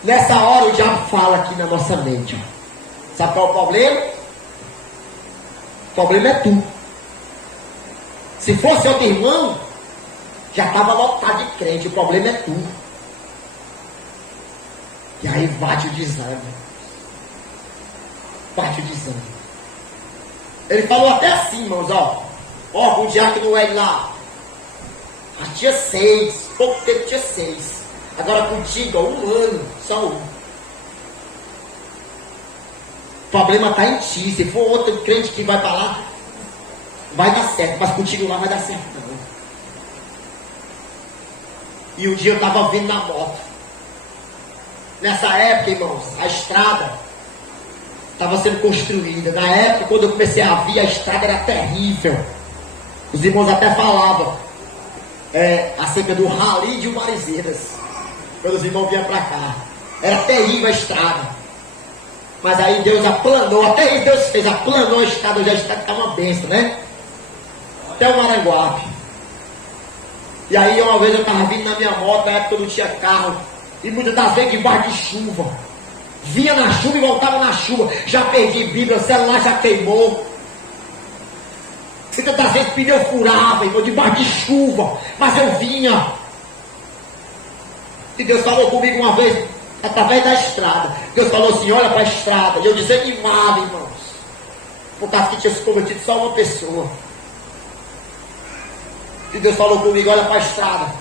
nessa hora o diabo fala aqui na nossa mente, ó. Sabe qual é o problema? O problema é tu. Se fosse outro irmão, já estava lotado de crente, o problema é tu. E aí bate o desânimo. Bate o desânimo. Ele falou até assim, irmãos, ó, com o diácono Hélio lá. Tinha 6, pouco tempo tinha 6. Agora contigo, ó, 1 ano, só 1. O problema está em ti. Se for outro crente que vai para lá, vai dar certo, mas contigo lá vai dar certo não. E um dia eu estava vindo na moto. Nessa época, irmãos, a estrada estava sendo construída. Na época, quando eu comecei a vir, a estrada era terrível. Os irmãos até falavam acerca do rally de Umarizeiras. Quando os irmãos vinham para cá. Era terrível a estrada. Mas aí Deus aplanou, até aí Deus fez, aplanou a estrada, hoje a estrada está uma bênção, né? Até o Maranguape. E aí uma vez eu estava vindo na minha moto, na época eu não tinha carro. E muitas das vezes debaixo de chuva. Vinha na chuva e voltava na chuva. Já perdi Bíblia, o celular já queimou. Muitas das vezes pneu furava, irmão, debaixo de chuva. Mas eu vinha. E Deus falou comigo uma vez, através da estrada. Deus falou assim, olha para a estrada. E eu desanimado, irmãos. Por causa que tinha se convertido só uma pessoa. E Deus falou comigo, olha para a estrada.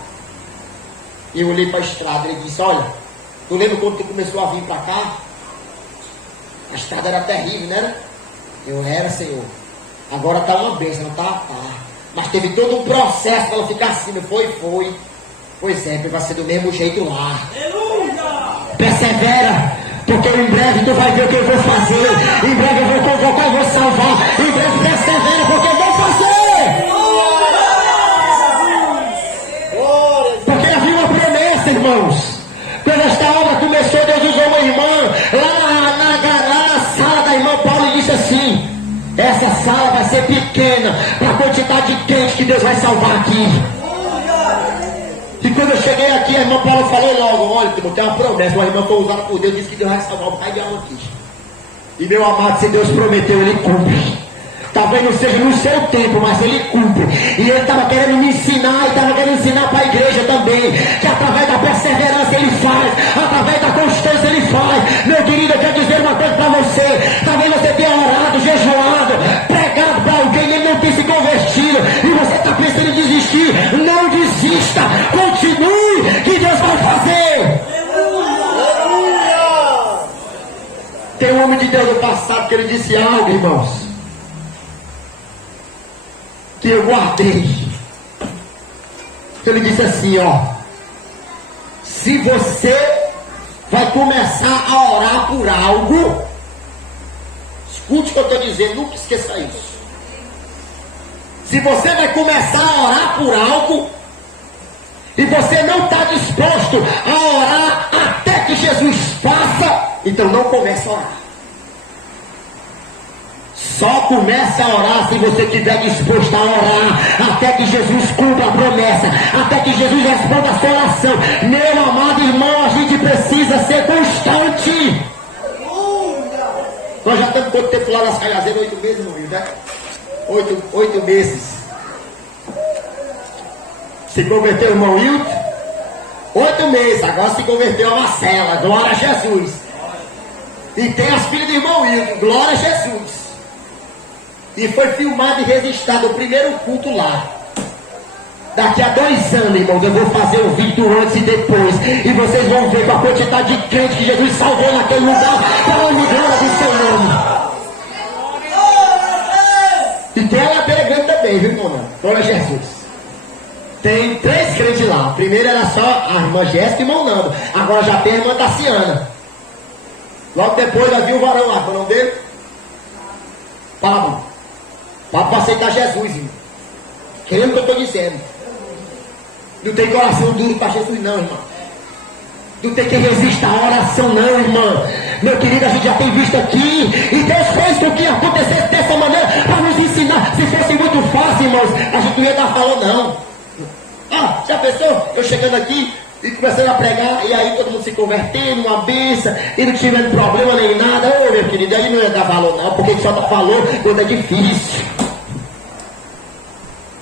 E eu olhei para a estrada e ele disse, olha, tu lembra quando tu começou a vir para cá? A estrada era terrível, não era? Eu era, Senhor. Agora está uma bênção, não está? Tá. Mas teve todo um processo para ela ficar assim, foi. Pois é, vai ser do mesmo jeito lá. Persevera, porque em breve tu vai ver o que eu vou fazer. Em breve eu vou convocar e vou salvar. Em breve persevera, porque eu vou fazer. Porque havia uma promessa, irmãos. Quando esta obra começou, Deus usou uma irmã lá na sala da irmã Paulo e disse assim: essa sala vai ser pequena para a quantidade de gente que Deus vai salvar aqui. E quando eu cheguei aqui, a irmã Paula falou logo: olha, tem uma promessa, uma irmã foi usada por Deus, disse que Deus vai salvar o pai de alma aqui. E meu amado, se Deus prometeu, ele cumpre. Talvez não seja no seu tempo, mas ele cumpre. E ele estava querendo me ensinar, e estava querendo ensinar para a igreja também, que através da perseverança ele faz, através da constância ele faz. Meu querido, eu quero dizer uma coisa para você. Talvez você tenha orado, jejuado, pregado para alguém e ele não tenha se convertido, e você está pensando em desistir. Não desista, continue, que Deus vai fazer. Tem um homem de Deus no passado que ele disse algo, irmãos, que eu guardei. Ele disse assim, ó: se você vai começar a orar por algo, escute o que eu estou dizendo, nunca esqueça isso. Se você vai começar a orar por algo e você não está disposto a orar até que Jesus faça, então não comece a orar. Só comece a orar se você estiver disposto a orar até que Jesus cumpra a promessa, até que Jesus responda a sua oração. Meu amado irmão, a gente precisa ser constante. Nós já estamos quanto tempo lá nas Cajazeiras? 8 meses, não viu, né? 8 meses. Se converteu o irmão Hilton? 8 meses, agora se converteu a Marcela, glória a Jesus. E tem as filhas do irmão Hilton, glória a Jesus. E foi filmado e registrado o primeiro culto lá. Daqui a 2 anos, irmãos, eu vou fazer um vídeo antes e depois. E vocês vão ver com a quantidade de crentes que Jesus salvou naquele lugar, para a glória do seu nome. E tem a ladeira grande também, viu, irmão? Glória a Jesus. Tem 3 crentes lá. Primeiro era só a irmã Jéssica e o irmão Nando. Agora já tem a irmã Tassiana. Logo depois já viu o varão lá. Qual é o nome dele? Pablo. Pablo para aceitar Jesus, irmão. Querendo o que eu estou dizendo. Não tem coração duro para Jesus, não, irmão. Não tem quem resista à oração, não, irmão. Meu querido, a gente já tem visto aqui. E Deus fez com que acontecesse dessa maneira para nos ensinar. Se fosse muito fácil, irmãos, a gente não ia dar falou, não. Ah, já pensou? Eu chegando aqui e começando a pregar, e aí todo mundo se convertendo, uma benção, e não tivendo problema nem nada. Ô, meu querido, aí não ia dar valor, não, porque só dá valor quando é difícil.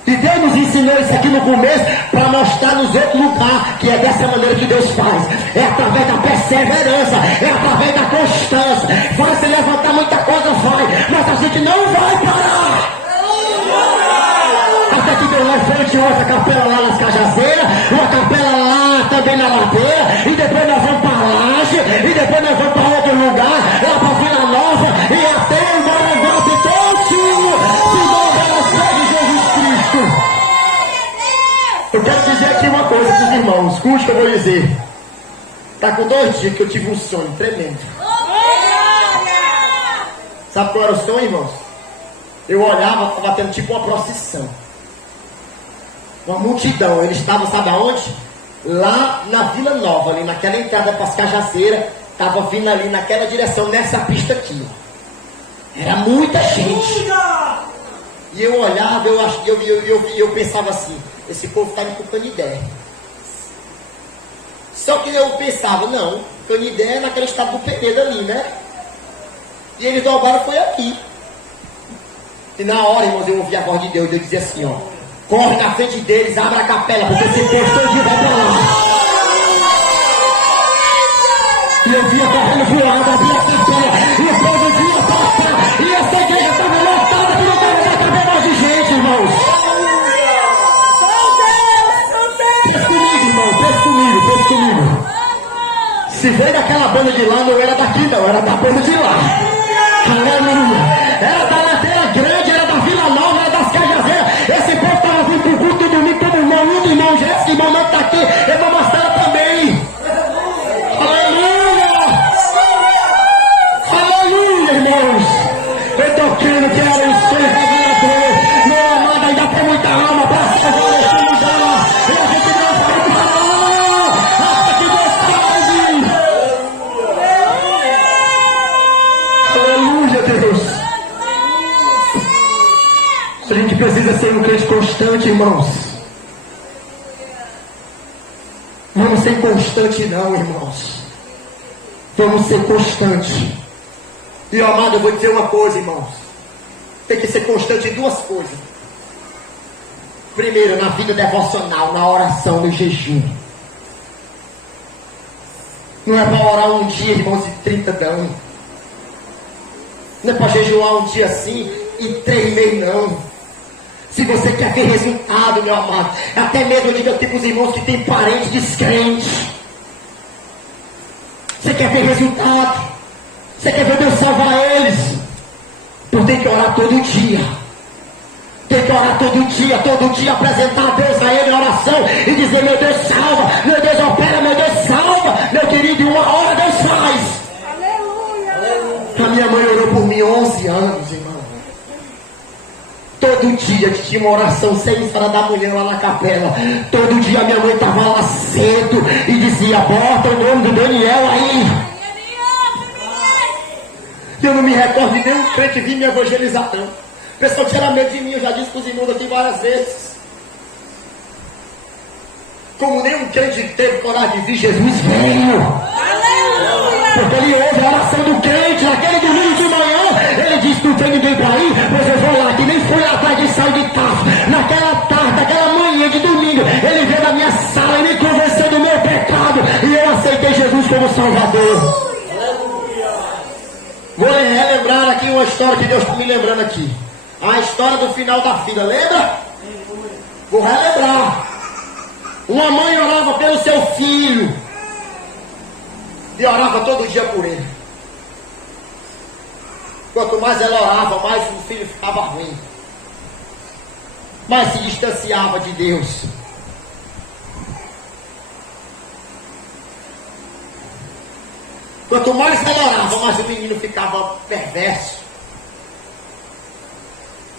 E Deus nos ensinou isso aqui no começo para mostrar nos outros lugares que é dessa maneira que Deus faz. É através da perseverança, é através da constância. Vai se levantar muita coisa, vai, mas a gente não vai parar. Até que Deus vai frente outra capela lá nas Cajazeiras, uma capela lá também na Ladeira, e depois nós vamos para a Laje, e depois nós vamos para outro lugar, lá para Vila Nova, e até o Maranguape todinho, se não obedecer de Jesus Cristo. Eu quero dizer aqui uma coisa para os irmãos, escute o que eu vou dizer. Está com 2 dias que eu tive um sonho tremendo. Sabe qual era o sonho, irmãos? Eu olhava, estava tendo tipo uma procissão. Uma multidão. Eles estavam, sabe aonde? Lá na Vila Nova, ali naquela entrada para as Cajazeiras. Estava vindo ali naquela direção, nessa pista aqui. Era muita gente. E eu olhava, eu pensava assim: esse povo está me com Canidé. Só que eu pensava, não, Canidé é naquele estado do Penedo ali, né? E eles dobraram, foi aqui. E na hora, irmãos, eu ouvi a voz de Deus. Deus dizia assim, ó: corre na frente deles, abre a capela, porque esse povo todo vai para lá. E eu via correndo voando, abria a capela, e o povo vinha passar, e essa igreja estava lotada, que não estava caber mais de gente, irmãos. Pensa comigo, irmão, pensa comigo. aquela banda de lá não era daqui não, era da banda de lá. Aleluia. Era da ladeira grande, era da Vila Nova, era das Cajazeiras. Esse povo estava vindo pro culto todo domingo, todo irmão, irmão Jéssica, irmão não está aqui, irmão Marcelo também. Aleluia. Aleluia, irmãos. Eu estou crendo que era o sonho da vida dele. Meu amado, ainda tem muita alma para salvar esse lugar. E a gente não vai parar até que Deus pague. Aleluia, Deus. A gente precisa ser um crente constante, irmãos. Vamos ser constante não, irmãos. Vamos ser constante. E amado, eu vou dizer uma coisa, irmãos. Tem que ser constante em duas coisas. Primeiro, na vida devocional, na oração, no jejum. Não é para orar um dia, irmãos, e 30 não. Não é para jejuar um dia assim e 3 meses não. Se você quer ver resultado, meu amado, até mesmo liga tipo os irmãos que tem parente descrente. Você quer ver resultado? Você quer ver Deus salvar eles? Então tem que orar todo dia. Tem que orar todo dia apresentar a Deus a Ele em oração e dizer: meu Deus salva, meu Deus opera, meu Deus salva, meu querido, em uma hora Deus faz. Aleluia. A minha mãe orou por mim 11 anos, irmão. Todo dia que tinha uma oração 6 horas da manhã lá na capela, todo dia minha mãe estava lá cedo e dizia: bota o nome do Daniel aí. Eu não me recordo de nenhum crente vir me evangelizar não. O pessoal tira medo de mim, eu já disse para os irmãos aqui várias vezes. Como nenhum crente teve coragem de vir, Jesus veio. Porque ele ouve a oração do crente, naquele domingo de manhã, ele diz: não tem ninguém para ir, pois eu vou lá, que nem fui lá atrás de sair de Tarso. Naquela tarde, naquela manhã de domingo, ele veio da minha sala e me convenceu do meu pecado, e eu aceitei Jesus como Salvador. Vou relembrar aqui uma história que Deus está me lembrando aqui. A história do final da fila, lembra? Vou relembrar. Uma mãe orava pelo seu filho e orava todo dia por ele. Quanto mais ela orava, mais o filho ficava ruim, mais se distanciava de Deus. Quanto mais ela orava, mais o menino ficava perverso.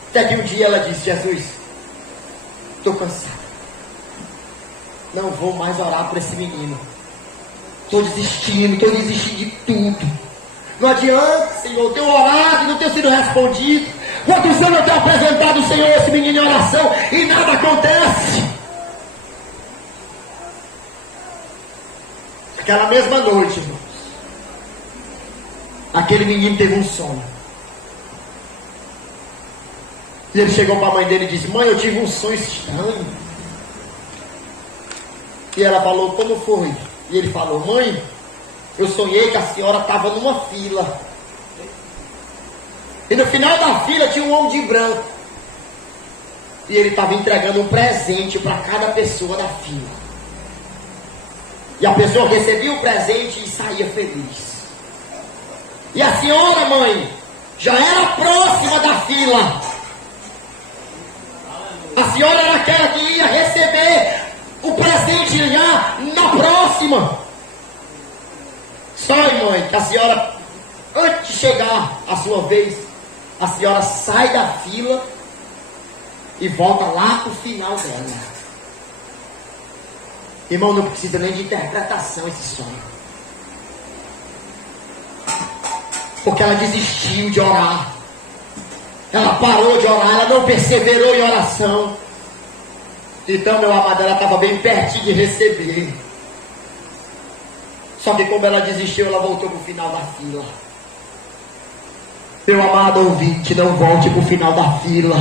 Até que um dia ela disse: Jesus, estou cansada, não vou mais orar por esse menino. Estou desistindo de tudo. Não adianta, Senhor, eu tenho orado e não tenho sido respondido. Quantos anos eu tenho apresentado o Senhor esse menino em oração e nada acontece? Aquela mesma noite, irmãos, aquele menino teve um sonho. E ele chegou para a mãe dele e disse: mãe, eu tive um sonho estranho. E ela falou: como foi? E ele falou: mãe, eu sonhei que a senhora estava numa fila. E no final da fila tinha um homem de branco. E ele estava entregando um presente para cada pessoa da fila. E a pessoa recebia o presente e saía feliz. E a senhora, mãe, já era próxima da fila. A senhora era aquela que ia receber o presente já na próxima. Só, mãe, que a senhora, antes de chegar a sua vez, a senhora sai da fila e volta lá pro final dela. Irmão, não precisa nem de interpretação esse sonho. Porque ela desistiu de orar. Ela parou de orar, ela não perseverou em oração. Então, meu amado, ela estava bem pertinho de receber. Só que como ela desistiu, ela voltou para o final da fila. Meu amado ouvinte, não volte para o final da fila.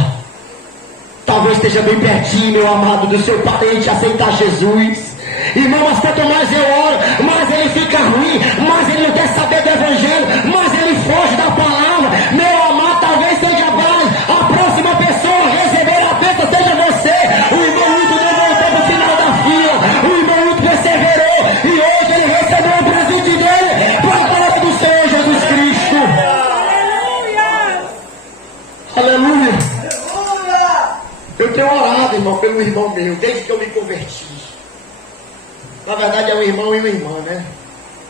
Talvez esteja bem pertinho, meu amado, do seu parente aceitar Jesus. Irmão, mas quanto mais eu oro, mais ele fica ruim, mais ele não quer saber do evangelho, mais ele foge da palavra. Meu amado, talvez seja mais a próxima pessoa a receber a bênção seja você. O irmão muito não voltou para o final da fila, o irmão muito perseverou, e hoje ele recebeu o presente dele, irmão, pelo irmão meu, desde que eu me converti. Na verdade é um irmão e uma irmã, né?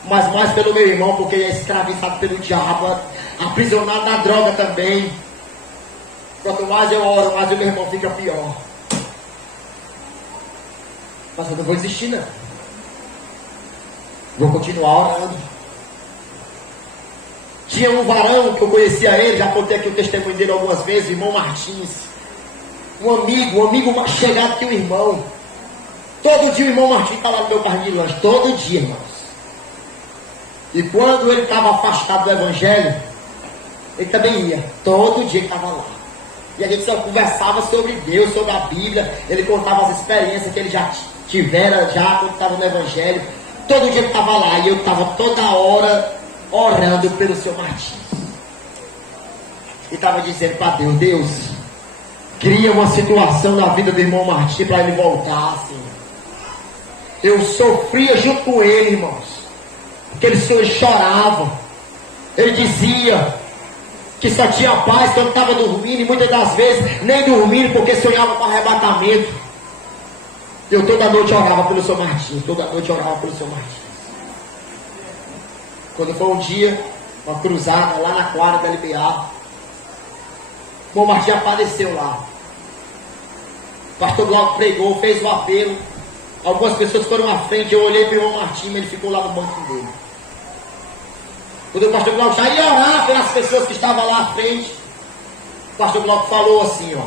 Mas mais pelo meu irmão, porque ele é escravizado pelo diabo, aprisionado na droga também. Quanto mais eu oro, mais o meu irmão fica pior. Mas eu não vou desistir, não. Vou continuar orando. Tinha um varão que eu conhecia ele, já contei aqui o testemunho dele algumas vezes, o irmão Martins. Um amigo mais chegado que o irmão. Todo dia o irmão Martins estava no meu carrinho de lanche, todo dia, irmãos. E quando ele estava afastado do evangelho, ele também ia, todo dia ele estava lá. E a gente só conversava sobre Deus, sobre a Bíblia. Ele contava as experiências que ele já tivera quando estava no evangelho. Todo dia ele estava lá e eu estava toda hora orando pelo seu Martins. E estava dizendo para Deus, Deus, cria uma situação na vida do irmão Martins para ele voltar, assim. Eu sofria junto com ele, irmãos. Porque ele chorava. Ele dizia que só tinha paz quando estava dormindo. E muitas das vezes nem dormindo, porque sonhava com arrebatamento. Eu toda noite orava pelo seu Martins. Toda noite orava pelo seu Martins. Quando foi um dia, uma cruzada lá na quadra da LBA, o irmão Martins apareceu lá. O pastor Glauco pregou, fez o apelo. Algumas pessoas foram à frente. Eu olhei para o irmão Martins, ele ficou lá no banco dele. Quando o pastor Glauco já ia orar pelas pessoas que estavam lá à frente, o pastor Glauco falou assim, ó,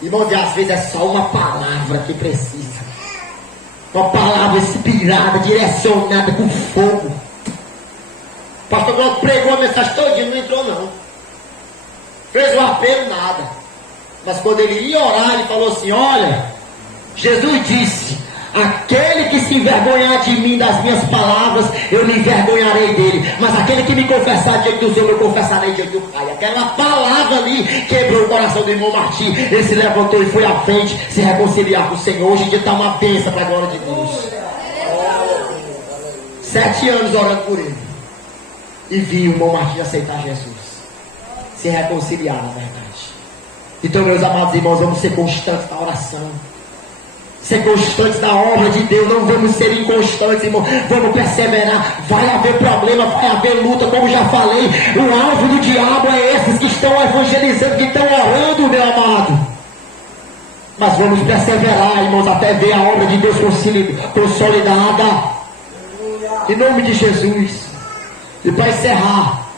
irmãos, às vezes é só uma palavra que precisa. Uma palavra inspirada, direcionada com fogo. O pastor Glauco pregou a mensagem todinha, não entrou não. Fez o apelo, nada. Mas quando ele ia orar, ele falou assim, olha, Jesus disse, aquele que se envergonhar de mim, das minhas palavras, eu me envergonharei dele. Mas aquele que me confessar diante dos homens, eu confessarei diante do Pai. Aquela palavra ali quebrou o coração do irmão Martim. Ele se levantou e foi à frente se reconciliar com o Senhor. Hoje em dia está uma bênção para a glória de Deus. 7 anos orando por ele. E vi o irmão Martim aceitar Jesus. Se reconciliar, na verdade. Então, meus amados irmãos, vamos ser constantes na oração. Ser constantes na obra de Deus. Não vamos ser inconstantes, irmão. Vamos perseverar. Vai haver problema, vai haver luta, como já falei. O alvo do diabo é esses que estão evangelizando, que estão orando, meu amado. Mas vamos perseverar, irmãos, até ver a obra de Deus consolidada. Em nome de Jesus. E para encerrar,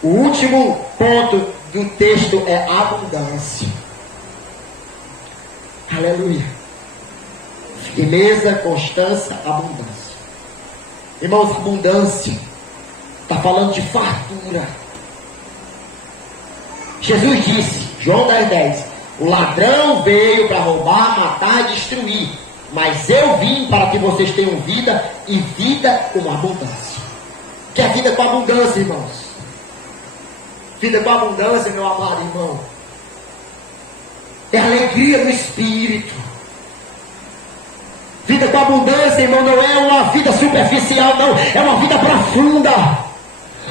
o último ponto do texto é abundância. Aleluia. Firmeza, constância, abundância. Irmãos, abundância está falando de fartura. Jesus disse, João 10:10, o ladrão veio para roubar, matar e destruir, mas eu vim para que vocês tenham vida e vida com abundância. Que é vida com abundância, irmãos? Vida com abundância, meu amado irmão, é alegria no espírito. Vida com abundância, irmão, não é uma vida superficial, não. É uma vida profunda.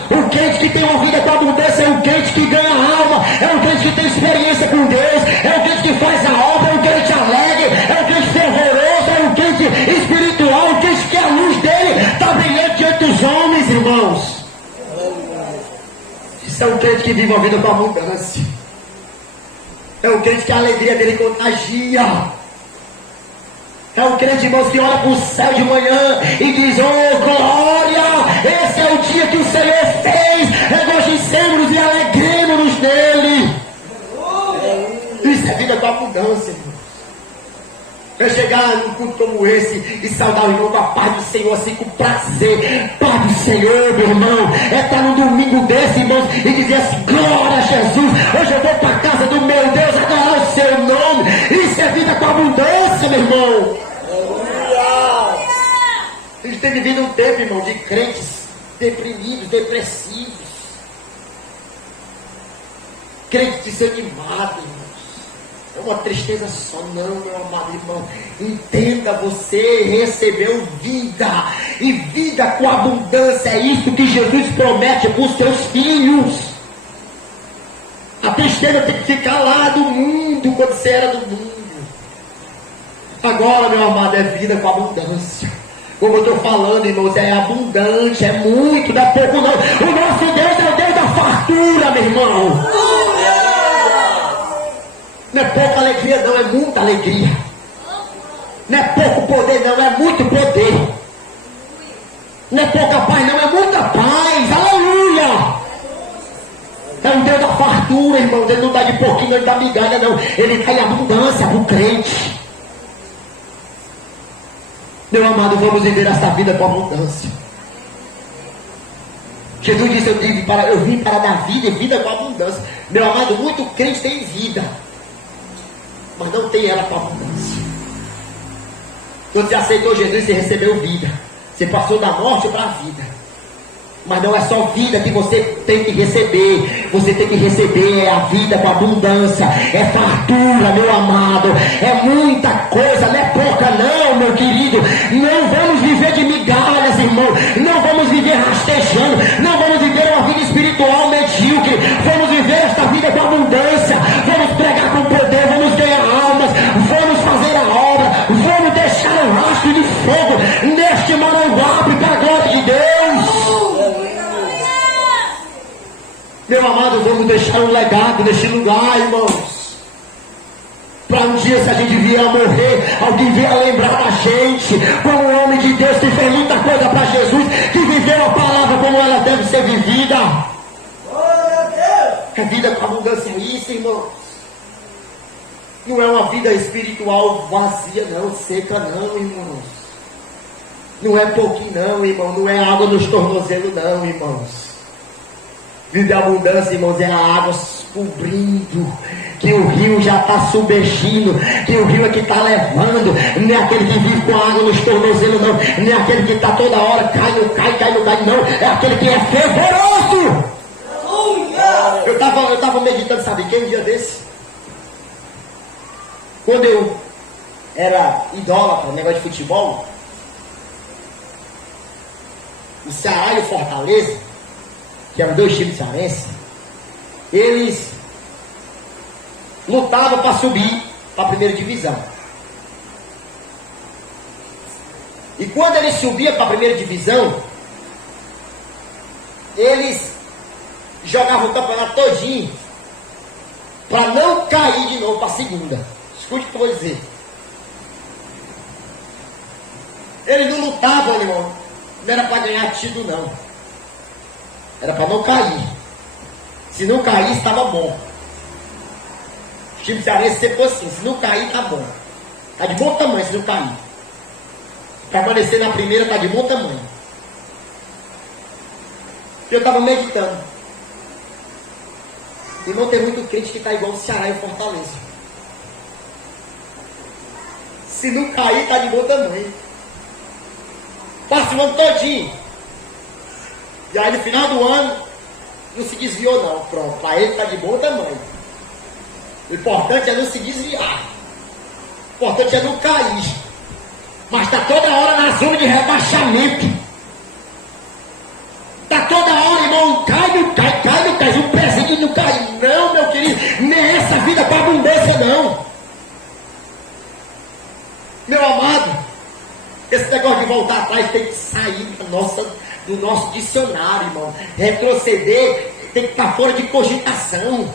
O crente que tem uma vida com abundância é um crente que ganha alma. É um crente que tem experiência com Deus. É um crente que faz a obra. É um crente alegre. É um crente fervoroso. É um crente espiritual. Um crente que a luz dele está brilhando diante dos homens, irmãos. Isso é um crente que vive uma vida com abundância. É um crente que a alegria dele contagia. É um crente, irmãos, que olha para o céu de manhã e diz, oh glória, esse é o dia que o Senhor fez, regocijemos-nos e alegremos-nos nele. Isso é vida com abundância, irmãos. É chegar num culto como esse e saudar o irmão com a paz do Senhor, assim com prazer. Paz do Senhor, meu irmão. É estar num domingo desse, irmãos, e dizer assim, glória a Jesus. Hoje eu vou para a casa do meu Deus, adorar o seu nome. Isso é vida com abundância, meu irmão. A gente tem vivido um tempo, irmão, de crentes deprimidos, depressivos. Crentes desanimados, irmãos. É uma tristeza só, não, meu amado irmão. Entenda, você recebeu vida. E vida com abundância. É isso que Jesus promete para os seus filhos. A tristeza tem que ficar lá do mundo, quando você era do mundo. Agora, meu amado, é vida com abundância. Como eu estou falando, irmãos, é abundante, é muito, não é pouco não. O nosso Deus é o Deus da fartura, meu irmão. Não é pouca alegria não, é muita alegria. Não é pouco poder não, é muito poder. Não é pouca paz não, é muita paz. Aleluia! É o Deus da fartura, irmãos. Ele não dá de pouquinho, não, ele dá migalha não. Ele dá em abundância para o crente. Meu amado, vamos viver esta vida com abundância. Jesus disse, eu vim para dar vida e vida com abundância. Meu amado, muito crente tem vida, mas não tem ela com abundância. Quando você aceitou Jesus, você recebeu vida. Você passou da morte para a vida. Mas não é só vida que você tem que receber. Você tem que receber a vida com abundância. É fartura, meu amado. É muita coisa, não é pouca não, meu querido. Não vamos viver de migalhas, irmão. Não vamos viver rastejando. Não vamos viver uma vida espiritual medíocre. Vamos viver esta vida com abundância. Vamos pregar com poder. Vamos ganhar almas. Vamos fazer a obra. Vamos deixar um rastro de fogo neste Maranguape para a glória de Deus. Meu amado, vamos deixar um legado neste lugar, irmãos. Para um dia, se a gente vier a morrer, alguém vier lembrar da gente, como um homem de Deus que fez muita coisa para Jesus, que viveu a palavra como ela deve ser vivida. É vida com abundância, isso, irmãos. Não é uma vida espiritual vazia, não, seca, não, irmãos. Não é pouquinho, não, irmão. Não é água nos tornozelos, não, irmãos. Vida de abundância, irmãos, é a água cobrindo, que o rio já está submergindo, que o rio é que está levando, não é aquele que vive com a água nos tornozelos, não, não é aquele que está toda hora, cai, não cai, não, é aquele que é fervoroso. Eu estava meditando, sabe quem, um dia desse? Quando eu era idólatra, negócio de futebol, o Ceará e o Fortaleza, que eram dois times cearenses, eles lutavam para subir para a primeira divisão. E quando eles subiam para a primeira divisão, eles jogavam o campeonato todinho para não cair de novo para a segunda. Escute o que eu vou dizer. Eles não lutavam, irmão. Não era para ganhar título, não. Era para não cair. Se não cair, estava bom. O time cearense sempre foi assim. Se não cair, está bom. Está de bom tamanho se não cair. Permanecer na primeira está de bom tamanho. Eu estava meditando. Irmão, tem muito crente que está igual o Ceará e o Fortaleza. Se não cair, está de bom tamanho. Passa o ano todinho. E aí no final do ano, não se desviou não. Pronto, para ele está de bom tamanho. O importante é não se desviar. O importante é não cair. Mas está toda hora na zona de rebaixamento. Está toda hora, irmão, cai, não cai. Um presente não cai. Não, meu querido, nem essa vida com abundância não. Meu amado, esse negócio de voltar atrás tem que sair do nosso dicionário, irmão. Retroceder tem que estar fora de cogitação.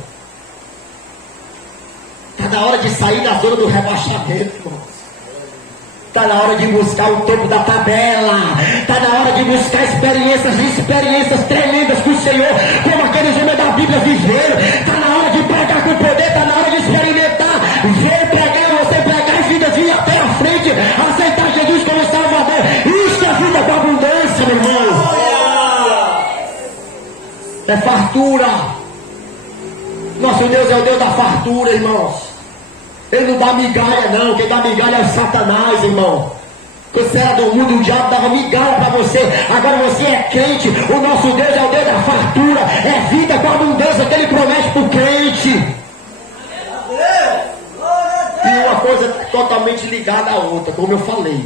Está na hora de sair da zona do rebaixamento, irmãos. Está na hora de buscar o topo da tabela. Está na hora de buscar experiências tremendas com o Senhor, como aqueles homens da Bíblia viveram. Está na hora de pregar com poder, está na hora de experimentar. Ver pregar, você pregar e vidas vir até a frente, aceitar Jesus como Salvador. Isso é vida com abundância, meu irmão. É fartura. Nosso Deus é o Deus da fartura, irmãos. Ele não dá migalha não. Quem dá migalha é o Satanás, irmão. Quando você era do mundo, o diabo dava migalha para você. Agora você é crente. O nosso Deus é o Deus da fartura. É vida com abundância que Ele promete para o crente. E uma coisa totalmente ligada à outra, como eu falei.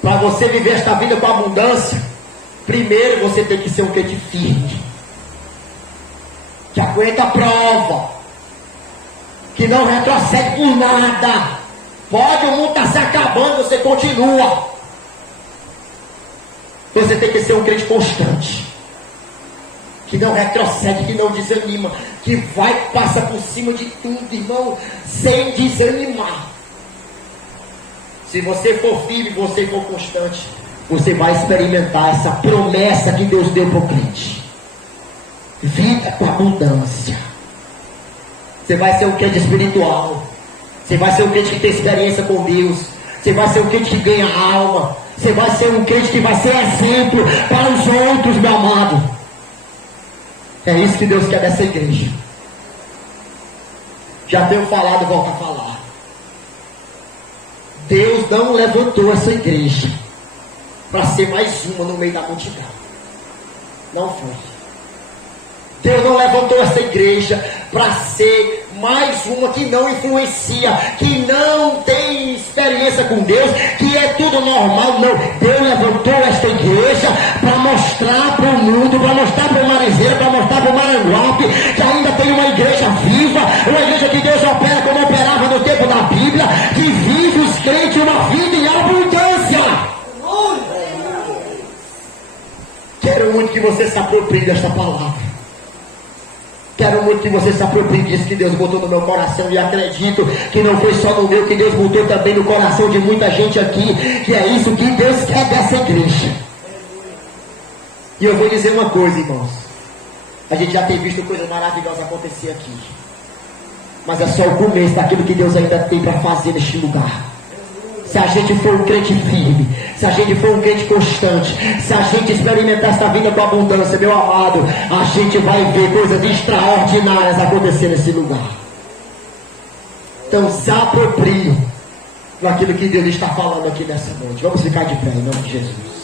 Para você viver esta vida com abundância, primeiro você tem que ser um crente firme, que aguenta a prova, que não retrocede por nada, Pode o mundo estar se acabando, você continua. Você tem que ser um crente constante, que não retrocede, que não desanima, que vai, passa por cima de tudo, irmão, sem desanimar. Se você for firme, você for constante, você vai experimentar essa promessa que Deus deu para o crente. Vida com abundância. Você vai ser um crente espiritual. Você vai ser um crente que tem experiência com Deus. Você vai ser um crente que ganha alma. Você vai ser um crente que vai ser exemplo para os outros, meu amado. É isso que Deus quer dessa igreja. Já tenho falado, volto a falar. Deus não levantou essa igreja para ser mais uma no meio da multidão. Não foi. Deus não levantou essa igreja para ser mais uma que não influencia, que não tem experiência com Deus, que é tudo normal. Não, Deus levantou esta igreja para mostrar para o mundo, para mostrar para o Marizeiro, para mostrar para o Maranguape, que ainda tem uma igreja viva, uma igreja que Deus opera como operava no tempo da Bíblia, que vive os crentes uma vida em abundância. Quero muito que você se aproprie desta palavra. Quero muito que você se aproprie disso que Deus botou no meu coração. E acredito que não foi só no meu, que Deus botou também no coração de muita gente aqui. Que é isso que Deus quer dessa igreja. E eu vou dizer uma coisa, irmãos. A gente já tem visto coisas maravilhosas acontecer aqui. Mas é só o começo daquilo que Deus ainda tem para fazer neste lugar. Se a gente for um crente firme, se a gente for um crente constante, se a gente experimentar essa vida com abundância, meu amado, a gente vai ver coisas extraordinárias acontecer nesse lugar. Então se aproprie daquilo que Deus está falando aqui nessa noite. Vamos ficar de pé em nome de Jesus.